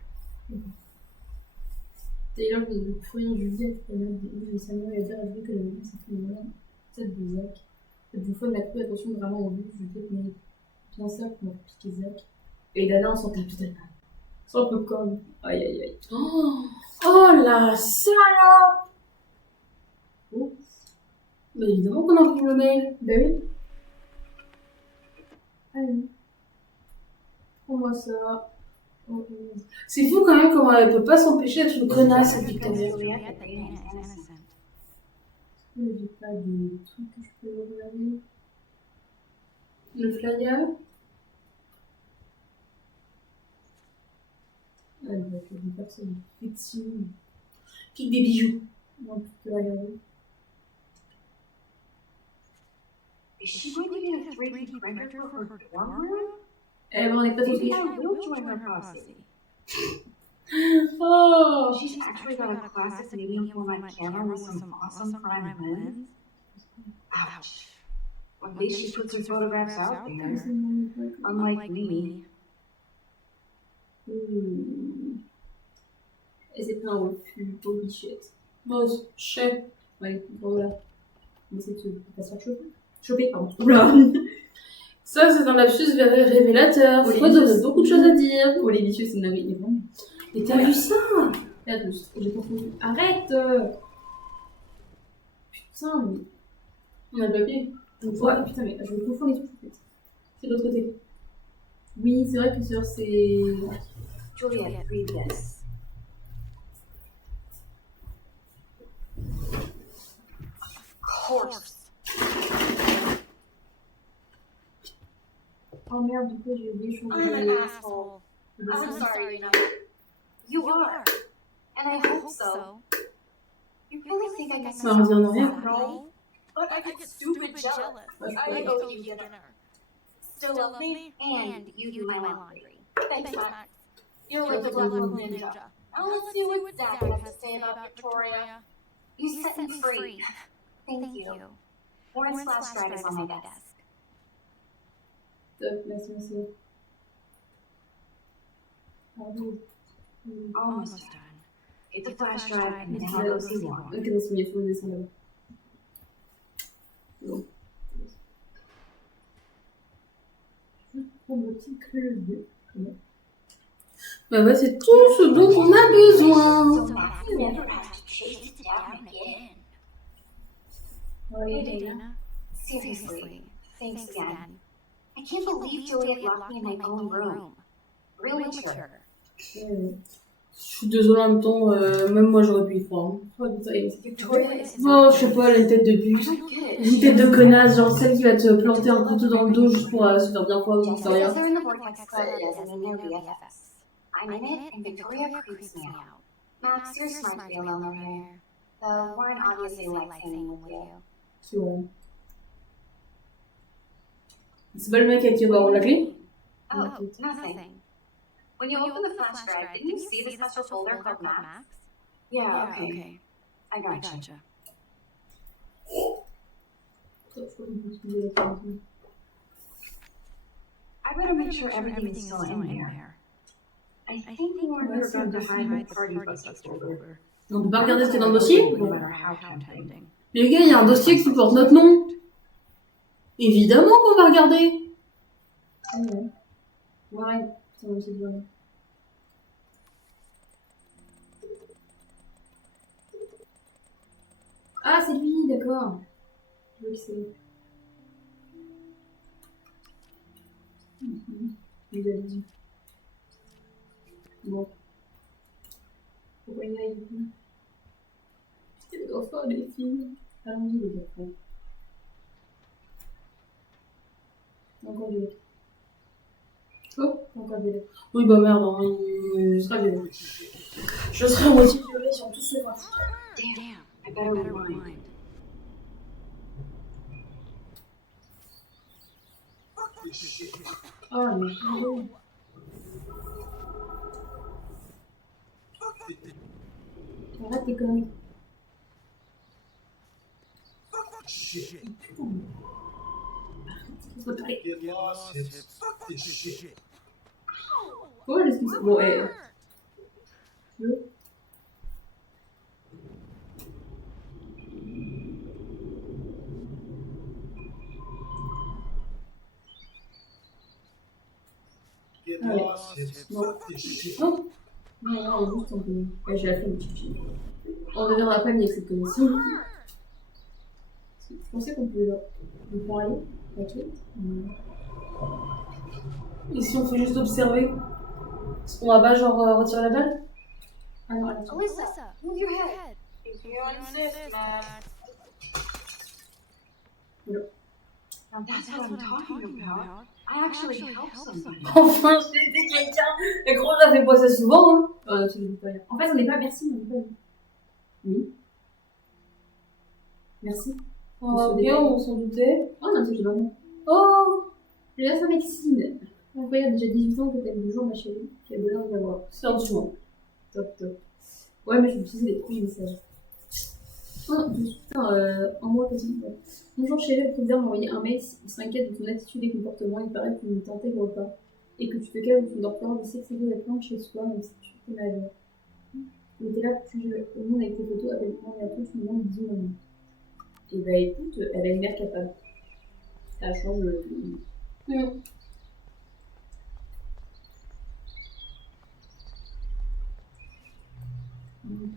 D'ailleurs, le fourrier Juliette, oui, Samuel a dit à Julie que la vie c'est une malade, cette de Zach. Cette bouffonne n'a plus attention vraiment au but, Juliette mérite bien ça pour piquer Zach. Et Dana, on s'en tape totalement. Sans popcorn. Aïe aïe aïe. Oh la salope. Oh. Bah évidemment qu'on a reçu le mail. Bah oui. Allez. Prends-moi ça. C'est fou quand même comment elle peut pas s'empêcher d'être une connasse, cette Victoria. Est-ce que j'ai pas des trucs que je peux regarder? Le flyer. Ah, il va faire des personnes fictives. Pique des bijoux. Non, tu peux regarder. Is she going to get a 3D printer for her dorm room? Eh ben, on est pas tous Maybe I will join her posse. Oh! She's actually got a classic medium format camera with some awesome prime lens. Ouch. Well, at least she puts her photographs out there. Unlike me. Et c'est plein au fût, au bichette. Bon, chef. Ouais, bon, voilà. On essaie de se faire choper. Choper, pardon. Oula! Ça, c'est un lapsus révélateur. Freud aurait beaucoup de choses à dire. Oh, les bicheux, c'est une navire. Et t'as vu ça? Regarde, j'ai confondu. Arrête! Putain, mais... On a le papier. Ouais, putain, mais je me confonds les trucs, en fait. C'est de l'autre côté. Oui, c'est vrai que c'est... Juliet, read this. Of course. Oh merde, du coup, j'ai oublié, je suis I'm an asshole. I'm sorry, You are. And I hope so. You really think I get Ça revient en arrière. No. But I get stupid jealous. I owe you dinner. Still love me? And you do my laundry. Thanks, Max. You're like a level ninja. Now let's see what Zach has to say about Victoria. You set me free. Thank you. Warren's flash drive is on my desk. Top, merci, merci. Pardon. Almost done. Get the flash drive and then I'll go see Warren. Ok, donc il faut descendre là-bas. Bon. Juste prendre le petit clavier. Bah ouais, c'est tout ce dont on a besoin. So Max never has to chase it down again. Hey, Dana. Seriously, thanks again. I can't believe Juliet locked me in my own room. Real mature. Je suis désolée en même temps, même moi j'aurais pu y croire. Victoria is Oh, je sais pas, elle a une tête de pute. Une tête de connasse, genre celle qui va te planter un couteau dans le dos juste pour se faire bien voir, j'en sais rien. They're in the Vortex Club doesn't mean they're BFFs. I'm in it, and Victoria creeps me out. Max, you're smart to be alone over here. Though Warren obviously likes hanging with you. C'est vrai. C'est pas le mec à qui on va rendre la clé? Oh, nothing. When you open the flash drive, didn't you see the special folder called Max? Yeah, okay. I gotcha. better make sure everything is still in there. I think Warren forgot to hide the party buster folder. On peut pas regarder ce qu'il y a dans le dossier? No matter how tempting. Les gars, il y a un dossier qui porte notre nom. Évidemment qu'on va regarder. Ouais, ça va, c'est bien. Ah, c'est lui, d'accord. Je vois que c'est. Il a dit. Bon. Pourquoi il y a une. C'est les enfants, les filles. Allons-y, les enfants. Encore des lettres. Oh, encore des lettres. Oui, bah merde, hein, je serai violé. Je serai à moitié violée sur tout ce bas. Damn, I better rewind. Oh, mais non. Arrête tes conneries. Shit. Get lost, hips. Fuck this shit. Oh, qu'est-ce que c'est? Bon, Get lost, hips. Fuck this shit. Non, non, juste un peu. Ouais, j'ai la flemme de chichi. On devient la famille avec cette connexion. Je pensais qu'on pouvait lui parler. T'inquiète. Et si on fait juste observer? Est-ce qu'on va pas genre retirer la balle? Ah non, attends. Alyssa, move your head. If you insist, Max. Now that's what I'm talking about. I actually helped somebody. Enfin, j'ai aidé quelqu'un. Et gros, je la fais pas ça souvent, hein. Tu ne dis pas rien. En fait, on n'est pas merci, on n'est pas. Oui. Merci. Ok, on s'en doutait. Oh non, c'est vraiment. Oh, je laisse à Maxine. Incroyable, déjà 18 ans que t'aimes le jour, ma chérie. Quel bonheur de l'avoir. C'est en dessous. Top, top. Ouais, mais je vais utiliser les premiers messages. Oh, putain, en moi, quasi. Bonjour chérie, le président m'a envoyé un mail. Il s'inquiète de ton attitude et comportement. Il paraît que tu ne t'intègres pas. Et que tu te calmes ton dortoir. Je sais que c'est dur d'être loin de chez soi, même si tu fais mal. Il était là plus au monde avec tes photos. Appelle-moi et à tous, tout le monde dit maman. Et bah écoute, elle a une mère capable. Ça change le.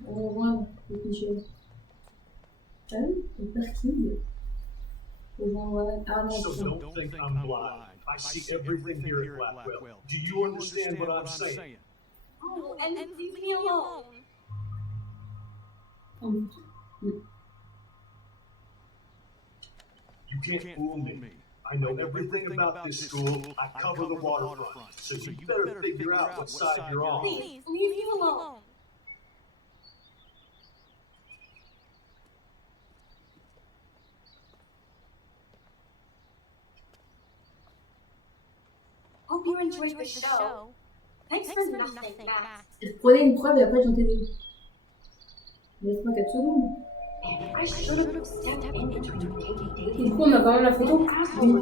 On rejoint le cliché. Ah oui, le parking. Ah non, So don't think I'm blind. I see everything here at Blackwell. Do you understand what I'm saying? Oh, and leave me alone. You can't fool me. I know everything about this school. I cover the waterfront. So you better figure out what side you're on. Please, leave me alone. Hope you enjoyed the show. Thanks for nothing, Max. Prenez une preuve et après j'en t'ai laisse-moi 4 secondes. I should have stepped in between taking. Du coup, on a quand même la photo. Oui.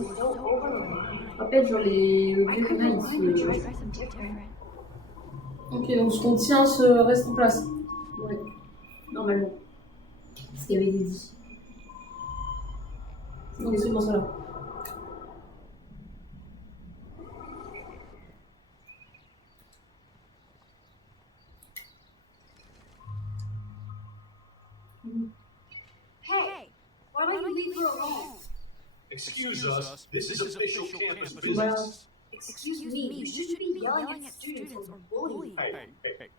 Je rappelle, genre les objets qu'on a ici. Ok, donc ce qu'on tient reste en place. Ouais, normalement. Ce qu'il y avait dit. On est seulement ça là. Hey, why don't you leave her alone? Excuse us. This is official campus Well, business. Excuse me, you shouldn't be yelling at students or bullying. Hey,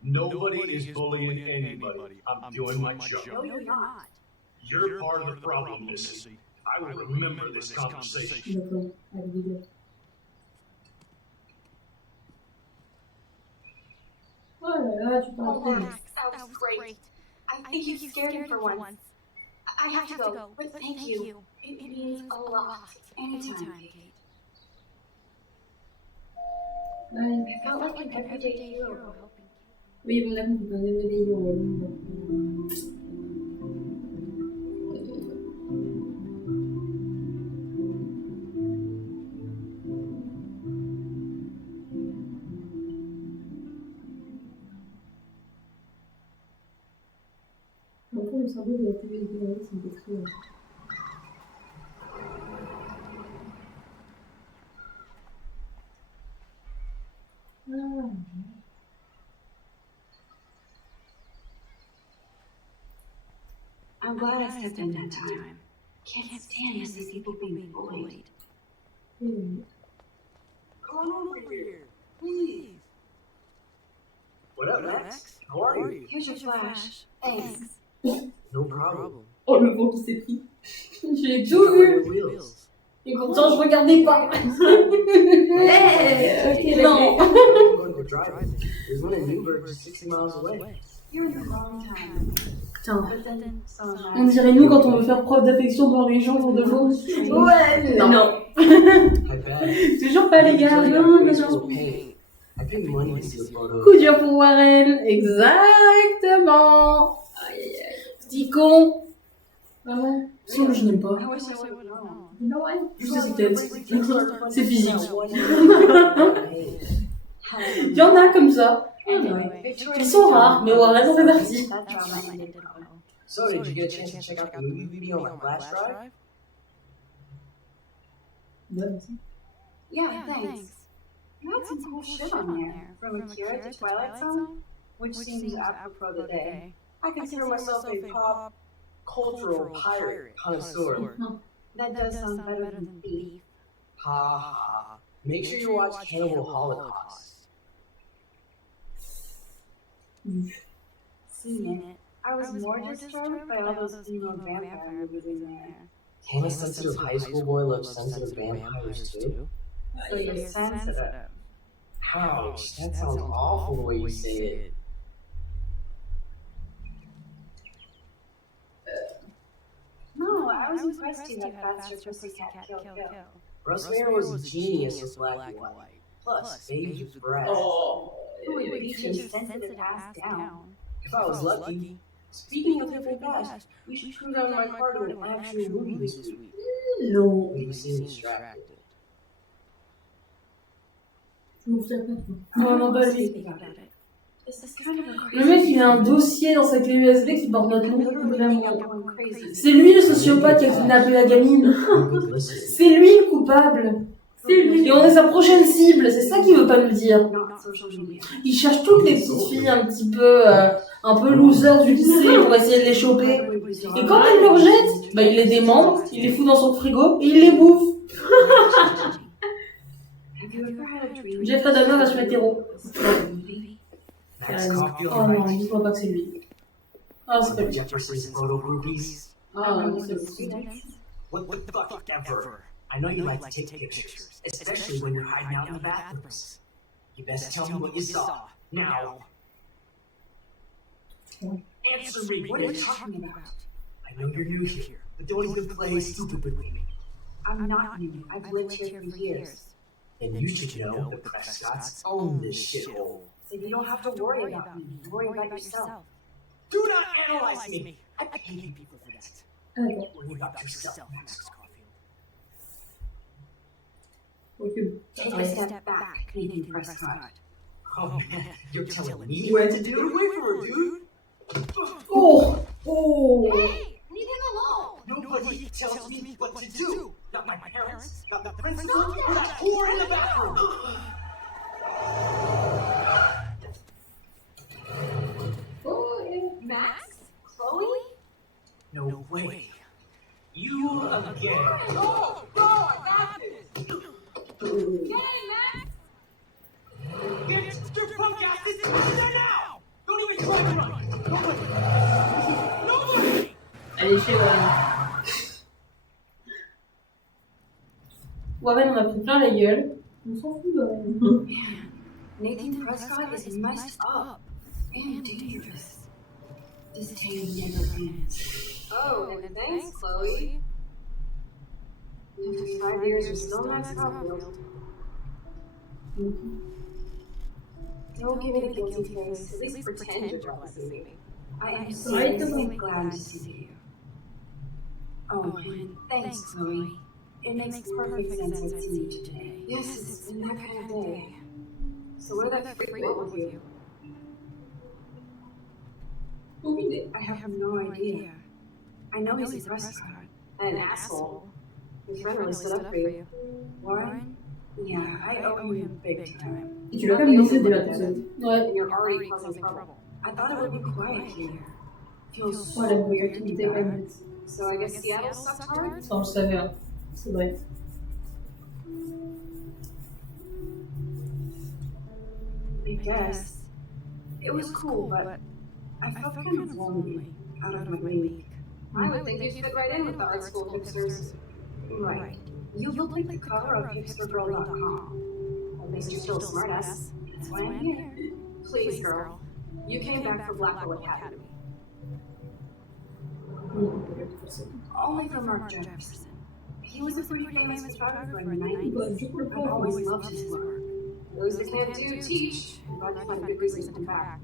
nobody is bullying anybody. I'm doing my job. No, you're not. You're part of the problem, Missy. I will remember this conversation. D'accord, allez, vidéo. Oh là là, tu parles Oh, trop. Max, that was great. I think you scared him for once. I have to go, but thank you. It means a lot. Anytime, Kate. Ouais. I felt like an everyday hero. Oui, on a compris, on est vidéo. la télé-réalité, ça me fait très... I'm glad I stepped in that time. Can't stand to see people being bullied. Come on over here, please. What up, Max? How are you? Here's your flash. Thanks. No problem. Oh, le vent qui s'est pris. J'ai tout vu. Et pourtant, je regardais pas. Ok, non. We're driving. There's one in Newburgh just 60 miles away. You're in the wrong time. Putain. But then, so On dirait nous quand on veut faire preuve d'affection devant les gens autour de nous. Ouais, non. Toujours pas les gars, non, non. I paid money to see the photo. Coup dur pour Warren, exactement. Aïe aïe aïe. Petit con. Vraiment. Sinon, je n'aime pas. Non, ouais. Juste ses têtes. C'est physique. Il y en a comme ça. Ils sont rares, mais Warren en fait partie. So, did you get a chance to check out the movie video on my flash drive? Yeah, thanks. You had some cool shit on there. From Akira to Twilight Zone, which seems apropos today. I consider myself a pop cultural pirate connoisseur. That does sound better than Thief. Ha ha. Make sure you watch Cannibal Holocaust. Seen it. I was more disturbed by all those emo vampire movies in there. Can a sensitive high school boy love sensitive vampires too? So you're sensitive. Ouch, that sounds awful the way you say it. No, I was impressed you had faster Pussycat Kill Kill. Russ Meyer was a genius with black and white. Plus, Babe's breath. Who would beat his sensitive ass down? If I was lucky. Speaking of different past, we should cruise on my part to an actual movie this week. Non. We seem distracted. Vraiment pas lui. Le mec, il a un dossier dans sa clé USB qui porte notre nom. Vraiment. C'est lui le sociopathe qui a kidnappé la gamine. C'est lui le coupable. Et on est sa prochaine cible, c'est ça qu'il veut pas nous dire. Il cherche toutes les petites filles un peu losers du lycée pour essayer de les choper. Et quand elles le rejettent, bah il les démembre, il les fout dans son frigo et il les bouffe. Jeffrey Dahmer version hétéro. Oh non, dis-moi pas que c'est lui. Ah, c'est pas lui. Ah, c'est lui. What the fuck ever? I know you like to take pictures, especially when you're hiding out in the bathrooms. You best tell me what you saw, now. Answer me, what are you talking about? I know you're new here, but don't even play stupid with me. I'm not new. I've lived here for years. Then you should know the Prescotts own this shithole. Then you don't have to worry about me. Worry about yourself. Do not analyze me! I pay people for that. Worry about yourself, Max Caulfield. Take a step back, Nathan Prescott. Oh man, you're telling me what to do? Wait for her, dude! Oh! Oh! Hey! Leave him alone! Nobody tells me what to do! Not my parents, not the principal, or that whore in the bathroom! Max? Chloe? No way. You again. Oh, bro, I got this! Yay, Max! Get your punk asses in there now! Don't even try to run! Nobody! Nobody! Allez, chez Warren. Warren, on a pris plein la gueule. On s'en fout de Warren. Nathan Prescott is messed up and dangerous. This tale never ends. Oh, and thanks, Chloe. After 5 years, we're still Max Caulfield. Don't give it a guilty face. At least pretend you're jealous me. I am so glad to see you. Oh, and thanks, Chloe. It makes perfect sense I'd see you today. Yes, it's been that kind of day. So where that freak went with you? I have no idea. I know he's a press card. And an asshole. His friend really stood up for you. Warren? Yeah, I owe him big time. Et tu l'as quand même laissé de la personne. Ouais. And you're already causing trouble. I thought it would be quiet here. Feels so Ouais, la weird to be bruyantité quand back. même. So I guess Seattle sucked hard? Ça, on le savait, hein. C'est vrai. I guess. It was cool, but I felt kind of lonely out of my league. I would think you'd fit right in with the art school hipsters. Right. You look like the cover of hipstergirl.com. At least you're still a smartass. That's why I'm here. Please, girl. You came back for Blackwell Academy. Only for Mark Jefferson. He was a pretty famous photographer in the 90s. I've always loved his work. Those that can't do, teach. But I find a good reason to come back.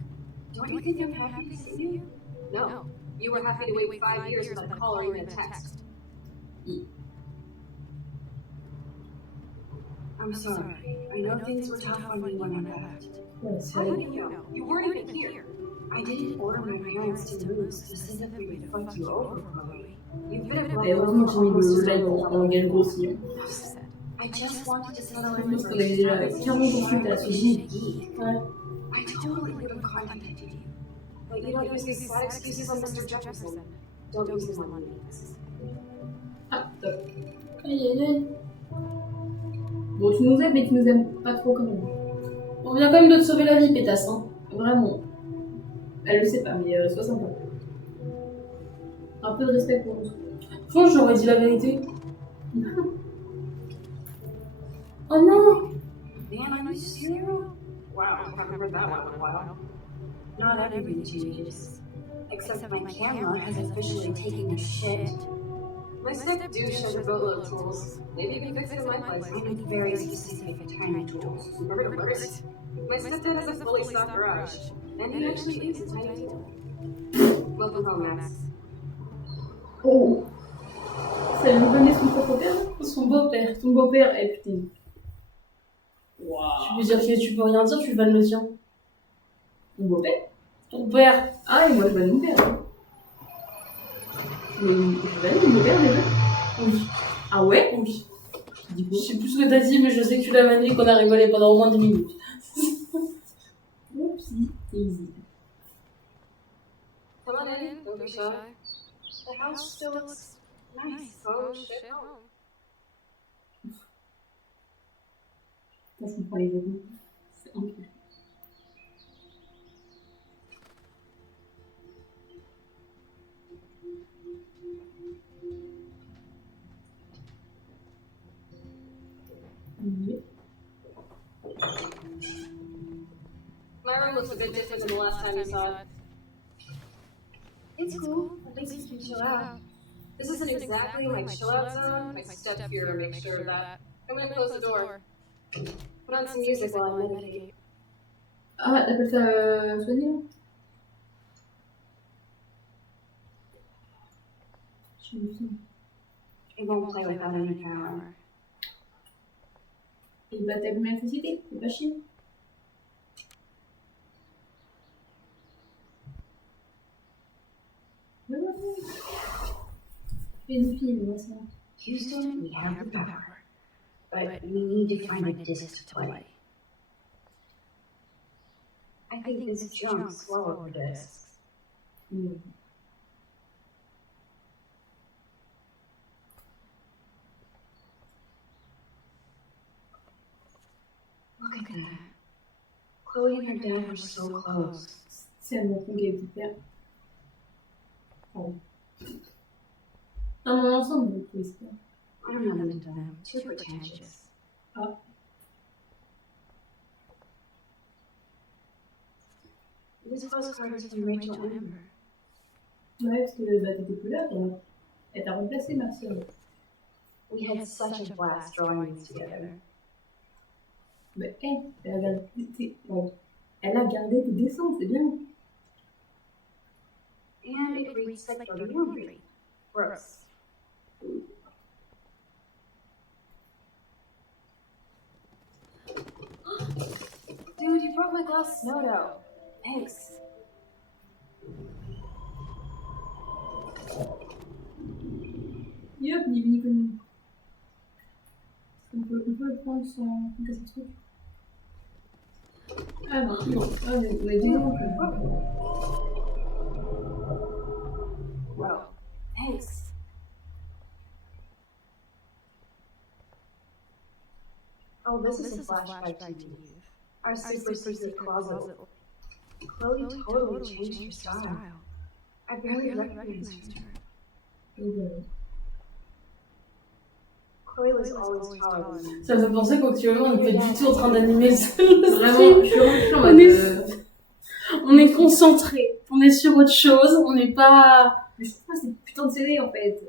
Don't you think I'm happy to see you? No. You were happy to wait 5 years without a call or even a text. I'm sorry. I know things were tough on you when I left. How did you know? You weren't even here. I didn't order my parents to move specifically to fuck you over, Chloe. You've been at Et heureusement que j'ai mis le live en gagne aussi. I just wanted to settle in Parce qu'on avait déjà 40% à la suite. Ouais. I totally would have contacted you. But you don't use these sad excuses on Mr. Jefferson. Don't use them on me. Ah, top. Aïe aïe aïe. Bon, tu nous aimes, mais tu nous aimes pas trop quand même. On vient quand même de te sauver la vie, pétasse, hein. Vraiment. Elle le sait pas, mais sois sympa. Un peu de respect pour nous. Franchement, j'aurais dit la vérité. Oh non! Man, I'm a zero. Wow, I haven't heard that one in a while. Not everything changes. Except my camera has officially taken a shit. My step douche has a boatload of tools. Maybe you can fix it in my place. I need very specific tiny tools. Remember first? My stepdad has a fully stocked garage. And he actually is a tiny tool. Welcome home, Max. Oh! Ça lui donnait son propre père? Son beau-père. Son beau-père, eh putain. Wow. Tu veux dire que tu peux rien dire, tu vannes le tien. Mon beau-père? Ton père. Ah, et moi je vanne mon père. Hein. Mais je vanne mon beau-père déjà? Oui. Ah ouais? Oui. Je sais plus ce que t'as dit, mais je sais que tu l'as vanné et qu'on a rigolé pendant au moins 10 minutes. Oupsie, easy. Come on in, don't be shy. The house still looks nice. Oh, shit, home. Je comprends les jeux. C'est incroyable. My room looks a bit different than the last time you saw it. It's cool. At least you can chill out. This isn't exactly my chill out zone. I step here to make sure that. I'm gonna close the door. Put on some music while I meditate. Ah, t'appelles ça soigner là? Je me souviens. It won't play without any power. Il va t'allumer l'électricité, c'est pas chier. Pédophile, moi ça. Houston, we have the power, but we need to find a disc to play. I think this junk swallowed the discs. Look at that. Chloe and her dad were so close. C'est un enfant qui est hyper. Pardon. Non, mais ensemble, vous pouvez se faire. I'm not into them. Too pretentious. Ah. This postcard is from Rachel Amber. Ouais, parce que bah, t'étais plus là, toi. Elle t'a remplacé, merci. We had such a blast drawing these together. Mais elle a gardé tes dessins, c'est bien. And it reads like dirty laundry. Gross. Dude, you broke my glass snow dough. Thanks. ni vu ni connu. On peut le prendre sans casser le truc. Ah non, non. Ah, mais dis donc. Wow. Thanks. Oh, this is a flashback to you. Our super secret closet. Chloe totally changed her style. I barely recognized her. Chloe was always taller than me. Ça me fait penser qu'actuellement on n'est pas du tout en train d'animer le Vraiment, je suis en mode... On est concentré, on est sur autre chose, on n'est pas... Mais c'est quoi cette putain de CD en fait?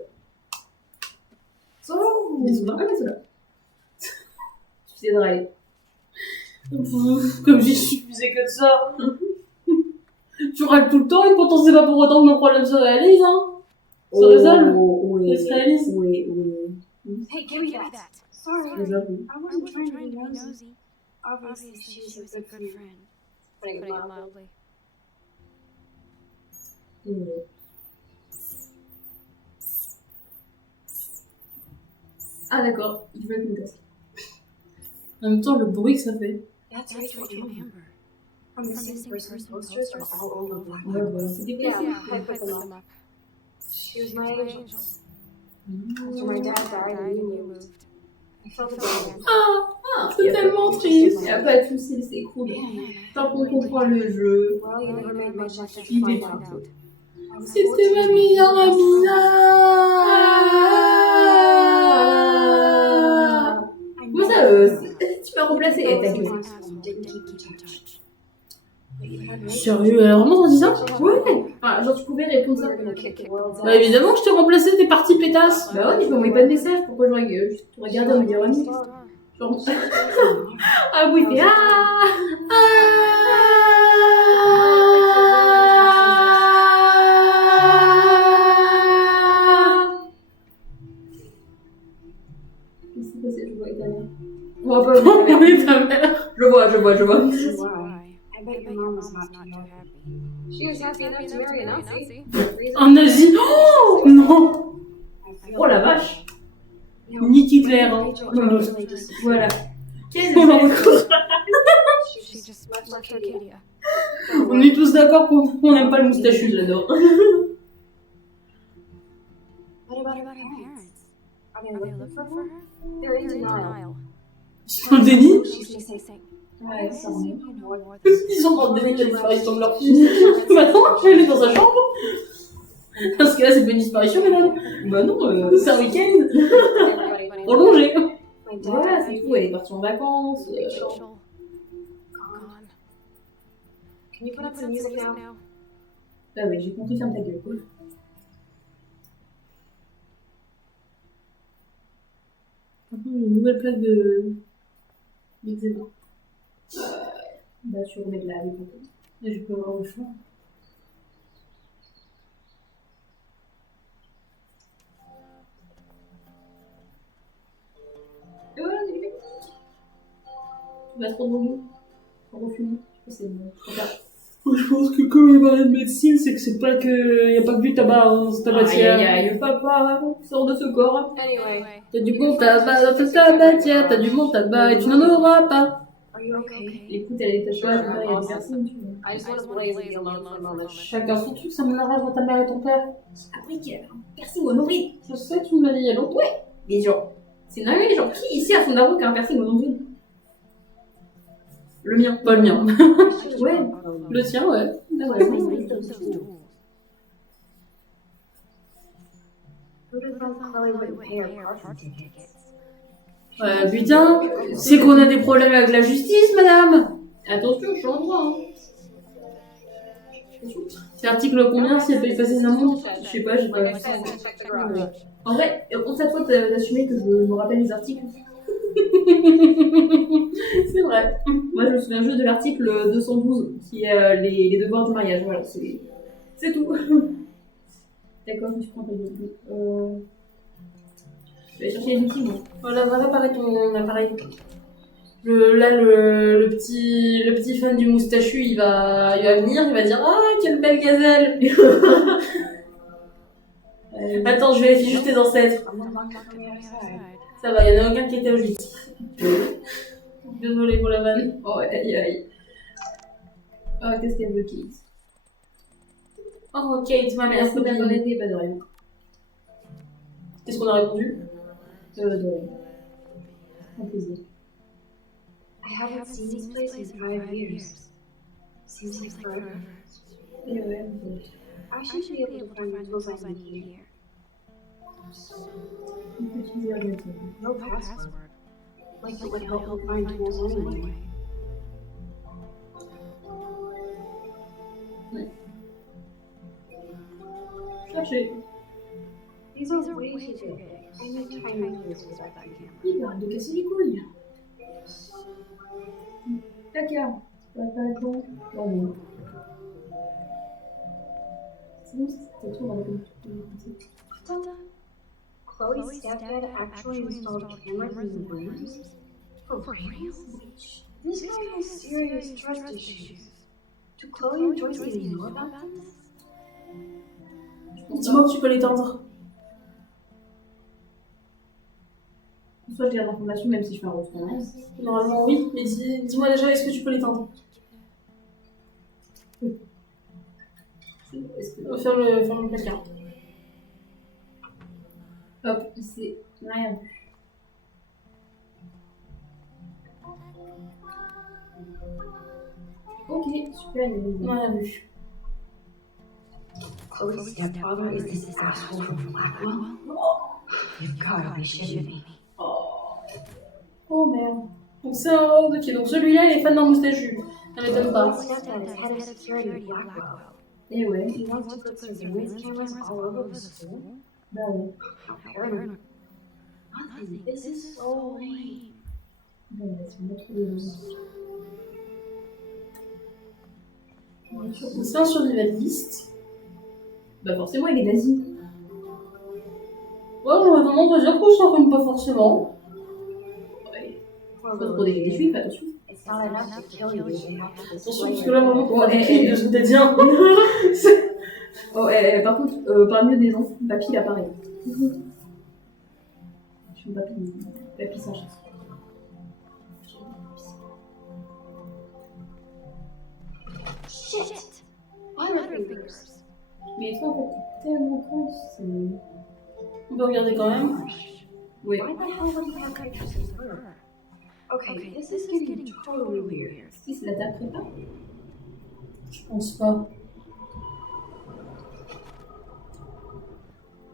Oh, Mais c'est pas mal cela. Tu sais de râler. Comme j'y suffisait que de ça. Tu râles tout le temps et pourtant c'est pas pour autant que nos problèmes se réalisent, hein. Se résolvent. Oui. Ils se réalisent. Oui. Hey, give me that. Sorry, I wasn't trying to be nosy. Obviously, she was a good friend. Putting it mildly. Ah d'accord, il veut être une tasse. En même temps, le bruit que ça fait. That's Rachel Amber. From the missing person posters are all over Black Ouais, Lives. bah, c'est des Yeah, plaisirs. I put them up. She was my angel. After my dad died and we moved, I felt abandoned. C'est tellement triste. Il n'y a pas de soucis, c'est cool. Tant qu'on comprend le jeu, Well, you never made much effort to il find est out. tout. C'était ma meilleure amie. Moi ça, tu m'as remplacé, ta gueule. Sérieux, elle a vraiment senti ça? Ouais. Enfin, genre tu pouvais répondre ça. Bah évidemment que je t'ai remplacé, t'es partie pétasse. Bah ouais, mais je m'envoyais pas de message, pourquoi je regardais en meilleure amie? Genre... ah oui, t'es... Qu'est-ce qui s'est passé? Je vois avec ta mère. On va pas voir ta mère. Je vois. This is why. I bet your mom was not too happy. She was happy enough to marry a Nazi. En Asie. Oh non. Oh la vache. Nick Hitler. Hein. Voilà. She just left Arcadia. On est tous d'accord qu'on n'aime pas le moustachu de là-dedans. What about her parents? Are they looking for her? They're in denial. Ils sont en déni. She's missing. Ouais, ça en est. Ils sont en déni de la disparition de leur fille. Bah non, elle est dans sa chambre. Parce que là, c'est pas une disparition, madame. Bah non, c'est un week-end. Prolongé. Voilà, c'est tout, elle est partie en vacances. Can you put up some music now? Bah oui, j'ai compris, ferme ta gueule. Cool. Une nouvelle plaque d'eczéma. Bah tu remets de la vie. Et je peux avoir le choix. Tu vas trop droguer. Trop fumer. C'est bon. Moi, je pense que comme il parlait de médecine, c'est que c'est pas que... Y a pas que du tabac dans cette tabatière. Aïe, papa, sors de ce corps. Anyway, T'as du bon tabac dans ta tabatière, t'as du bon tabac et tu n'en auras pas. are you okay? Écoute, elle est tatouage, il y a des personnes, tu vois. I just want to blaze and be alone for a moment. Chacun son truc, ça m'énerve dans ta mère et ton père. Après qu'il y a un piercing au nombril. Je sais, tu me l'as dit il y a longtemps. Mais genre, c'est dingue, genre, qui ici a son daron qui a un piercing au nombril? Le mien. Pas le mien. Ouais. Le tien, ouais. Who did Chloe wouldn't pay her parking tickets? Putain, c'est qu'on a des problèmes avec la justice, madame. Attention, je suis en droit, hein. C'est l'article combien si elle peut y passer sa montre? Je sais pas, j'ai pas... En vrai, on s'attend d'assumer que je me rappelle les articles. C'est vrai. Moi, je me souviens juste de l'article 212, qui est les devoirs du mariage. Voilà, c'est tout. D'accord, je prends ta vidéo. Je vais chercher les outils, moi. Voilà, va réparer ton appareil. Le petit fan du moustachu, il va venir, il va dire « Ah, quelle belle gazelle !» Attends, je vérifie juste tes ancêtres. Ça va, il y en a aucun qui était objectif. Désolée pour la vanne. Oh, aïe aïe. Oh, qu'est-ce qu'elle veut, Kate? Oh, Kate, ma mère, Merci d'avoir aidé, pas de rien. Qu'est-ce qu'on a répondu? De rien. Un plaisir. I haven't seen this place in 5 years. Seems like forever. Et ouais, I should be able to find the tools I need here. on peut utiliser ordinateur. No password. Like it would help me find tools anyway. Cherchez. These are way too big. I need tiny tools for that camera. Il arrête de casser les couilles. D'accord. Ça va pas répondre. Non, non. C'est bon, ça se trouve avec Chloe's stepdad actually installed cameras in the rooms? For real? This guy has serious trust issues. Do Chloe and Joyce even know about this? Dis-moi que tu peux l'éteindre. Soit j'ai l'information, même si je fais un retour. Normalement, oui, mais dis-moi déjà, est-ce que tu peux l'éteindre? Ferme le placard. Hop, il s'est rien vu. Ok, super, il y avait Rien vu. Chloe's stepfather is this asshole from Blackwell? You've gotta be shitting me. Oh merde. Donc c'est un rogue. Ok, donc celui-là, il est fan d'un moustachu. Ça m'étonne pas. Chloe's stepdad is head of security at Blackwell. Et ouais. He wants to put surveillance cameras all over the school? Bah ouais. How paranoid. Nothing. This is so lame. Bon, bah, c'est une autre chose. Donc c'est un survivaliste. Bah forcément, il est nazi. Ouais, j'aurais tendance à dire qu'on s'en rend pas forcément. Ouais. Faut se protéger des juifs, attention. It's not enough to kill you. They have to Attention, display parce que là, vraiment, on va Ouais, décrire de ce que t'as dit. Hein. Oh, par contre, parle mieux des enfants. Papy, là, pareil. Je suis papy. Papy sans chance. Shit! Butterfingers. Mais ils sont en fait tellement cons. On peut regarder quand même. Oui. Why the hell would you have pictures of her? Okay, this is getting totally weird. Si, c'est la table prépa. Je pense pas.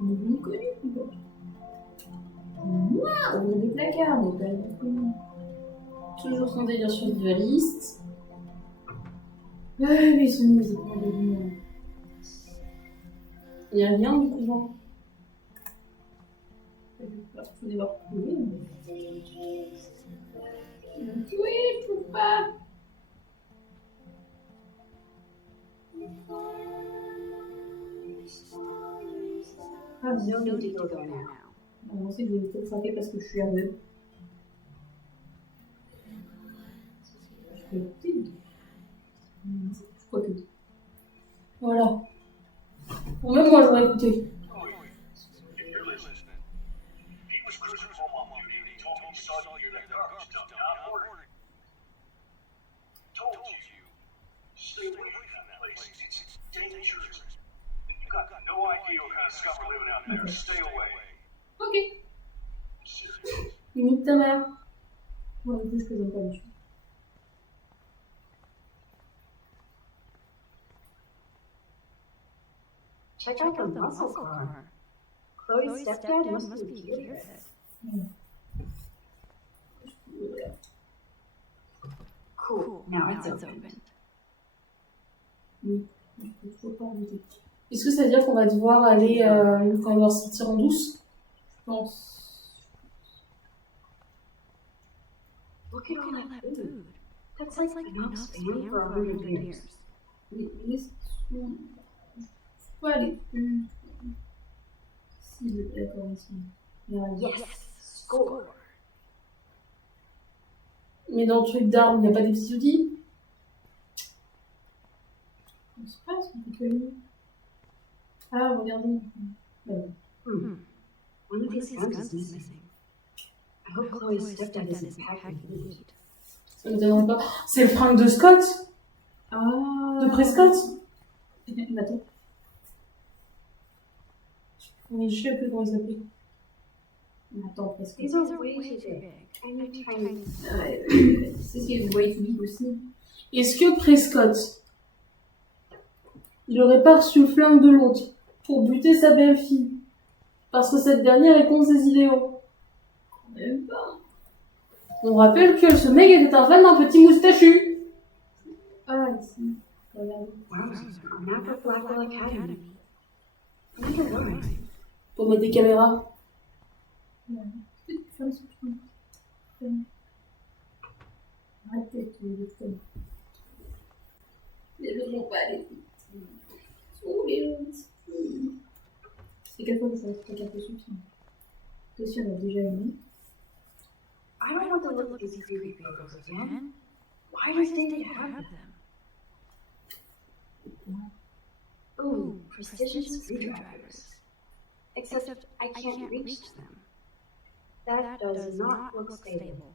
On est bien connus, quoi. Ouah, on a des placards, mais pas bien connus. Toujours son délire survivaliste. Ouais, mais ils sont mis à des lumières. Il y a rien du couvent. Faut les voir. Oui, faut pas. Ah, bien, No need to go there now. on sait que je vais peut-être frapper parce que je suis aveugle. Je peux écouter. Je crois que. Voilà. Bon, même moi, j'aurais écouté. Stay away from that place. It's dangerous. You've got no idea what kind of scum are living out there. Stay away. Ok. Seriously. Limite ta mère. Moi, en plus, je plaisante pas dessus. Check out the muscle car. Chloe's stepdad must be curious. Cool, now it's open. Oui, je peux toujours pas inviter. Est-ce que ça veut dire qu'on va devoir aller quand on va sortir en douce? Je pense. Look at all that food. That's like enough spam for 100 years. Les sous. Faut pas aller plus. Si, d'accord, ici. Yes, score. Mais dans le truc d'armes, il n'y a pas des petits outils? Je sais pas ce qu'on peut faire. Ah, regardez. Ouais. his guns is missing. I hope Chloe's stepdad isn't packing heat. Ça me dérange pas. C'est le fringue de Scott. De Prescott. Attends. Mais je sais plus comment il s'appelle. Attends, Prescott. These are way too big. I need tiny. C'est ce qui est way too big aussi. Est-ce que Prescott, il aurait pas reçu le flingue de l'autre pour buter sa belle-fille parce que cette dernière est contre ses idéaux? Même pas. On rappelle que ce mec était un fan d'un petit moustachu. Ah, ici. Regarde. Wow, a map of Blackwell Academy. I wonder why. Pour mettre des caméras. Arrêtez de les les autres vont pas aller. Oh, les autres. C'est quelque chose que ça fait un peu soutien. Aussi, on a déjà une. I don't want to look at these creepy photos again. Why does David have them? Ooh, precision screwdrivers. Except I can't reach them. That does not look stable.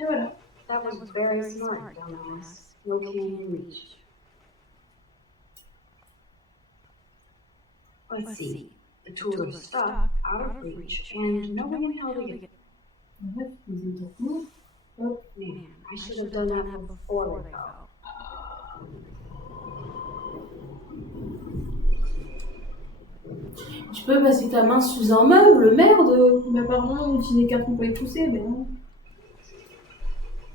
Et voilà. That was very smart, dumbass. Locating and reach. Let's see. The tools are stuck, out of reach, and no one can help it. Oh, man, I should have done that before they fell. Tu peux passer ta main sous un meuble, merde. Mais apparemment, utiliser des cartons pour les pousser, mais non.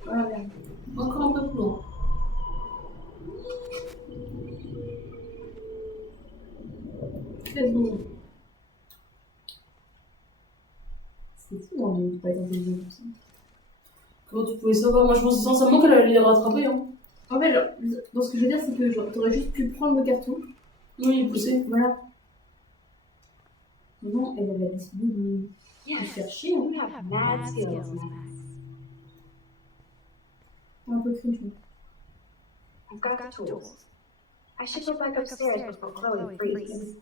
Voilà. Encore un peu plus loin. C'est bon. C'est fou, hein, de pas être intelligent comme ça. Comment tu pouvais savoir? Moi, je pensais sincèrement qu'elle allait les rattraper. Hein. En fait, genre, dans ce que je veux dire, c'est que genre, t'aurais juste pu prendre le carton. Oui, les pousser. Voilà. Non, elle avait décidé de faire chier. You have mad skills, Max. Un peu cringe. I've got the tools. I should go back upstairs before Chloe freezes.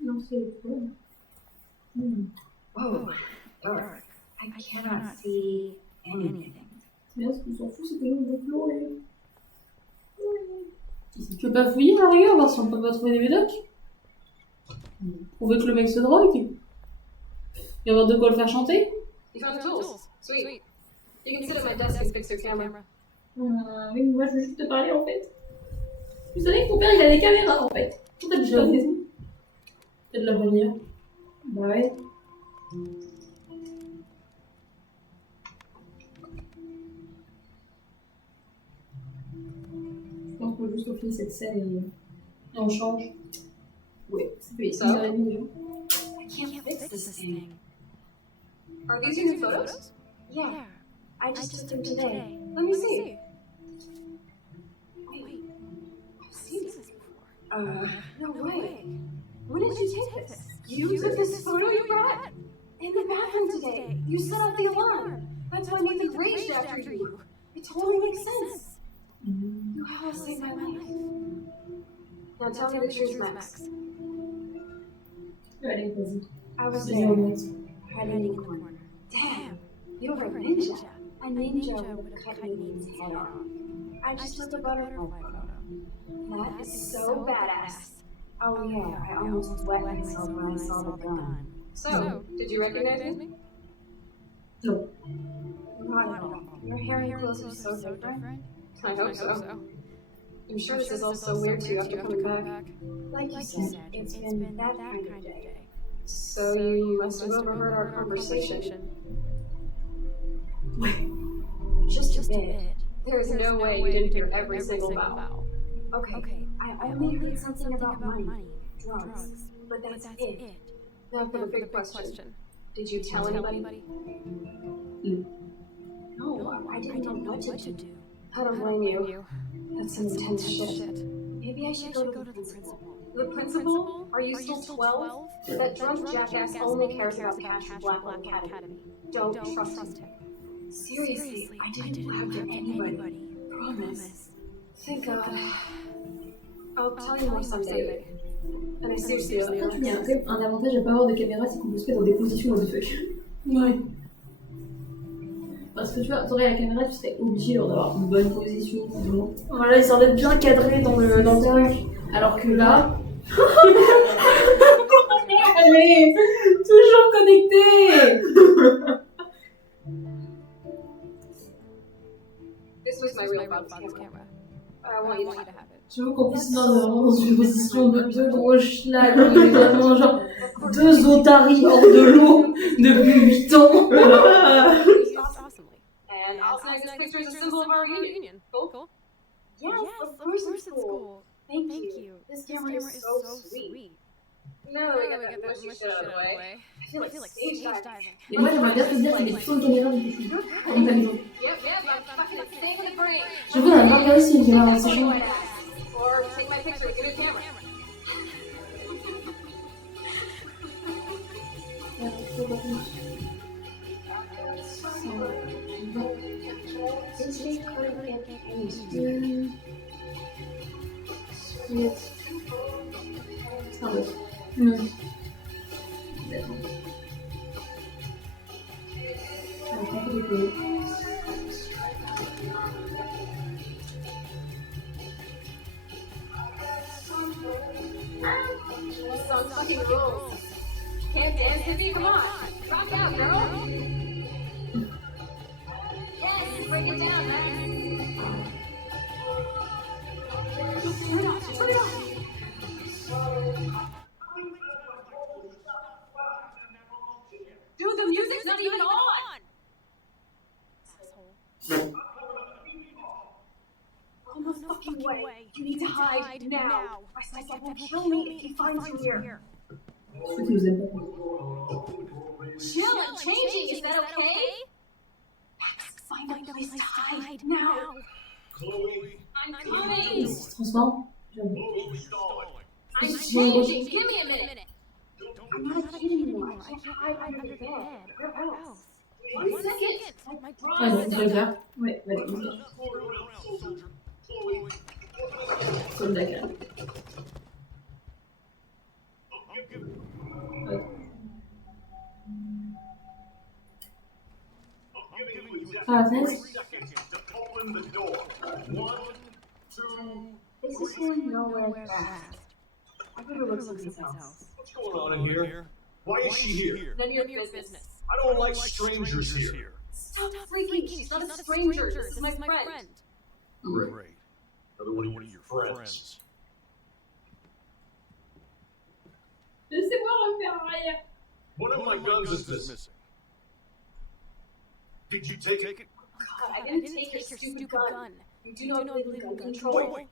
Non, c'est toi. Whoa, dark. I cannot see anything. C'est bien, ce qu'on s'en fout, c'est que nous, on veut pleurer. Tu veux pas fouiller à la rigueur, voir si on peut pas trouver des médocs? Prouver que le mec se drogue? Et avoir de quoi le faire chanter? You found the tools. Sweet. You can sit at my desk and fix your camera. Oui, moi je veux juste te parler en fait. Vous savez que ton père il a des caméras en fait. Pourquoi tu pas fait ça? C'est de la bonne. Bah ouais. Je pense qu'on juste au fil cette scène et on change. Ouais, ça fait 6h30 déjà. I can't fix this thing. Are these your new photos? Yeah, I just took them today. Let me see. Wait, I've seen this before. No way. When did you take this? You took this photo you brought? In the bathroom today. You set off the alarm. That's why Nathan raged after you. It totally makes sense. You have saved my life. Now tell me the truth, Max. Allez, vas-y. I was C'est there, honnête. hiding in the corner. Damn, you're a ninja. A ninja would have cut Nathan's head off. I just took a butterfly photo. That is so badass. Oh yeah, I almost wet myself when I saw the gun. So, did you recognize me? No. Not at all. Your hair and clothes are so different. I hope so. I'm sure this is all so weird to you after coming back. Like you said, it's been that kind of day. So you must have overheard our conversation. Just a bit. There is no way you didn't hear every single vowel. Okay, I only heard something about money, drugs, but that's it. Now for the big question. Did you tell anybody? No, I didn't know what to do. I don't blame you. That's some intense shit. Maybe I should go to the principal. The principal? Are you still 12? That drunk jackass only cares about cash and Blackwell Academy. Don't trust him. Seriously, I didn't blab to anybody. Promise. Thank God. I'll tell you more someday. And I seriously Il y a quand même un avantage à pas avoir de caméra, c'est qu'on peut se mettre dans des positions what the fuck. Ouais. Parce que tu vois, t'aurais la caméra, tu serais obligé d'avoir une bonne position. Voilà, ils semblent être bien cadrés dans le truc. Alors que là. Allez, toujours connecté. This was my real mom's camera. I want you to have it. Je veux qu'en plus, non, on est vraiment dans une position de deux gros schlag. On est vraiment genre deux otaries hors de l'eau depuis 8 ans. And also, this picture is a symbol of our union. Cool? Yes, of course it's cool. Thank you. This camera is so sweet. No, we got that mushy shit out of the way. I feel like stage diving. Et moi, j'aimerais bien te dire qu'il y a des photos de caméra depuis dans ta maison. Yep, I'm fucking staying in the brain. Je veux qu'on a pas regardé si une caméra dans sa chambre. Or take my picture with a new camera. This song fucking rules. Can't dance with me? Come on. Rock out, girl. Yes, break it down, Max. Turn it off. Turn it off. Dude, the music's not even on. Oh, no fucking way. You need to hide now. My stepdad will kill me if he finds you here. Chill, I'm changing. Is that okay? Max, find a place to hide now. Chloe, I'm coming. Transparent. I'm changing. Give me a minute. I'm not a kid anymore. I can't hide under the bed. Where else? 1 second. Ah non, je vais le faire. Ouais, allez, on va. Comme d'accord. Ah, thanks. open the door. 1, 2. This is going nowhere fast. I better look someplace else. What's going on in here? Why is she here? None of your business. I don't like strangers here. Stop freaking. She's not a stranger. This is my friend. Great. Another one of your friends. Laissez-moi refaire arrière. One of my guns is missing. Did you take it? God, I didn't take your stupid gun. You do not believe in gun control? Wait.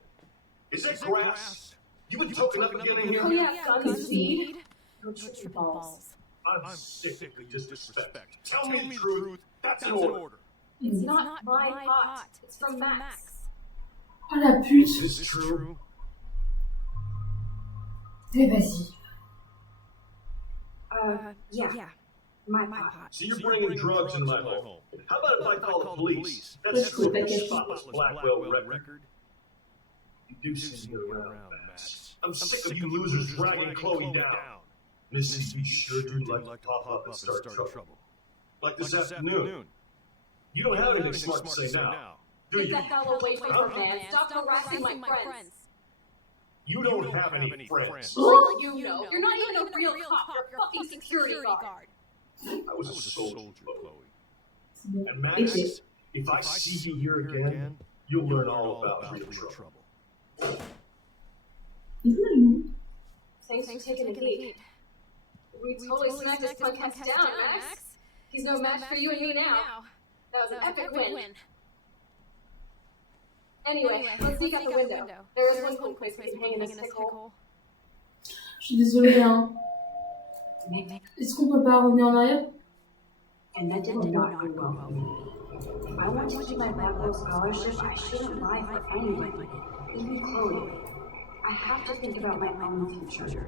Is that grass? You been token up again in here? Oh yeah, guns weed. Don't trip your balls. I'm sick of the disrespect. Tell me the truth. That's an order. It's not my pot. It's from Max. Oh la pute. Is this true? Eh vas-y. Yeah. My pot. So you're bringing drugs into my home. How about if I call the police? That's a spotless Blackwell record. You do send me around, Max. I'm sick of you losers dragging Chloe down. Missy, you sure do like to pop up and start trouble. Like this afternoon. You don't have anything smart to say now, do Get you? that fellow away from her, man. Stop harassing my friends. You don't have any friends. Well, you know. You're not even a real cop. You're a fucking security guard. I was a soldier, Chloe. And Max, if I see you here again, you'll learn all about real trouble. Thanks for taking a peek. We totally smacked this punk ass down, Max. He's no match for you and me now. That was an epic win. Anyway, let's sneak out the window. There is one cool place we can hang in this pickle. Je suis désolée, hein. Est-ce qu'on peut pas revenir en arrière? And that did not go well for me. I want to keep my Blackwell scholarship. I shouldn't lie for anyone, even Chloe. I have to think about my own future.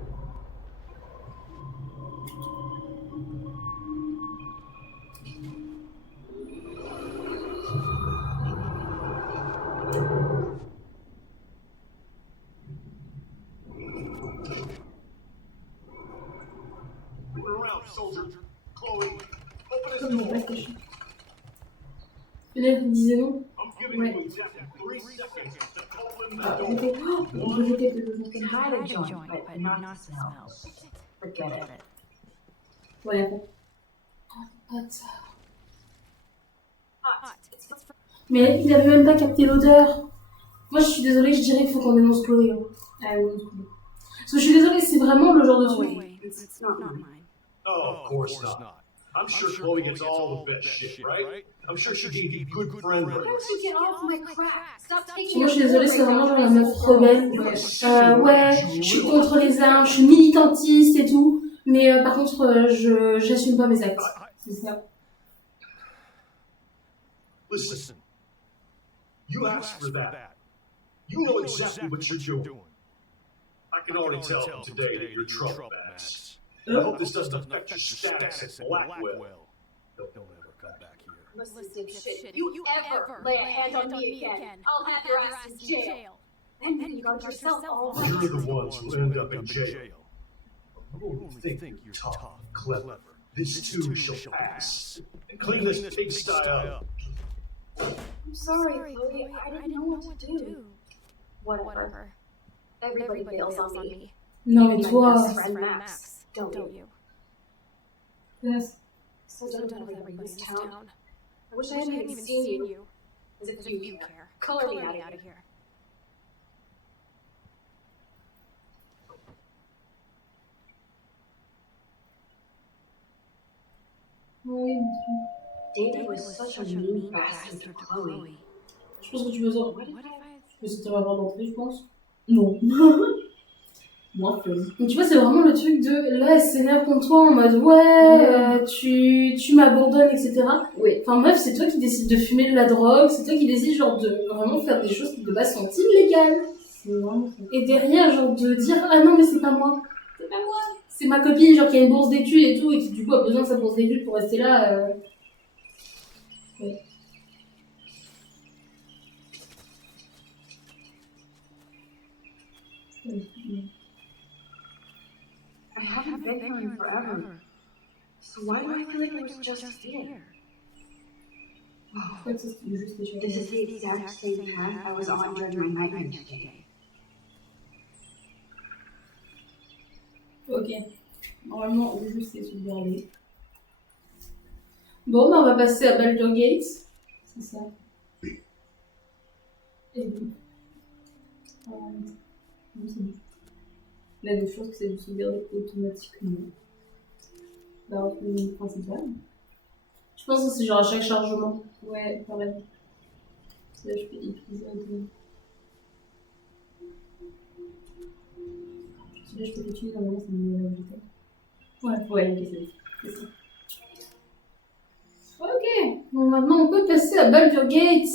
Around, soldier. Chloe, open his door. Peut-être qu'il disait non. I'm giving you exactly 3 seconds to open the door. You can hide a joint, but not the smells. Forget it. Voilà. Mais il avait même pas capté l'odeur. Moi je suis désolée, je dirais qu'il faut qu'on dénonce Chloé. Hein. Ah oui, parce que je suis désolée, c'est vraiment le genre de truc. It's not mine. Oh, of course not. I'm sure Chloe gets all the best shit, right? I'm sure she gave you good friend Why don't you get off my crap? Stop taking Moi je suis désolée, c'est vraiment genre la meuf rebelle. Ouais, je suis contre les armes, je suis militantiste et tout. Mais par contre, j'assume pas mes actes. C'est ça. Listen, you asked for that. You know exactly what you're doing. I can already tell from today that you're trouble, Max. I hope this doesn't affect your status at Blackwell. Don't ever come back here. Listen, shit. If you ever lay a hand on me again, I'll have your ass in jail. And then you got yourself all right. You're the ones who end up in jail. You only think you're tough, clever. This too shall pass. And clean this pigsty up. I'm sorry, Chloe. I didn't know what to do. Whatever. Everybody bails on me. Non mais My toi. best friend Max, don't you? Yes. So done with everybody in this town. I wish I hadn't even seen you. As if you care. Color me out of here. Oui. David was such a mean bastard to Chloe. Je pense que tu veux ça. Que c'était ma barre d'entrée, je pense. Non. Moi, donc tu vois, c'est vraiment le truc de là, elle s'énerve contre toi en mode ouais, tu m'abandonnes, etc. Oui. Enfin meuf, c'est toi qui décides de fumer de la drogue, c'est toi qui décides genre de vraiment faire des choses qui de base sont illégales. C'est vraiment ça. Et derrière, genre de dire ah non mais c'est pas moi. C'est pas moi. C'est ma copine, genre qui a une bourse d'études et tout, et qui du coup a besoin de sa bourse d'études pour rester là. Ouais. I haven't been here in forever. So why do I feel like I was just here? En fait, c'est juste les choses. This is the exact same path I was on during my nightmare today. Ok. Normalement, le jeu c'est sauvegardé. Bon, bah, on va passer à Baldur's Gate. C'est ça. Et bon. Bon, c'est bon. Là, je pense que c'est du sauvegarder automatiquement. La retenue principale. Je pense que c'est genre à chaque chargement. Ouais, pareil. Là, je fais épisode. Là, je peux continuer, normalement, ça me met la vitesse. Ouais, ok, c'est ça. Ok, bon, maintenant on peut passer à Baldur's Gate.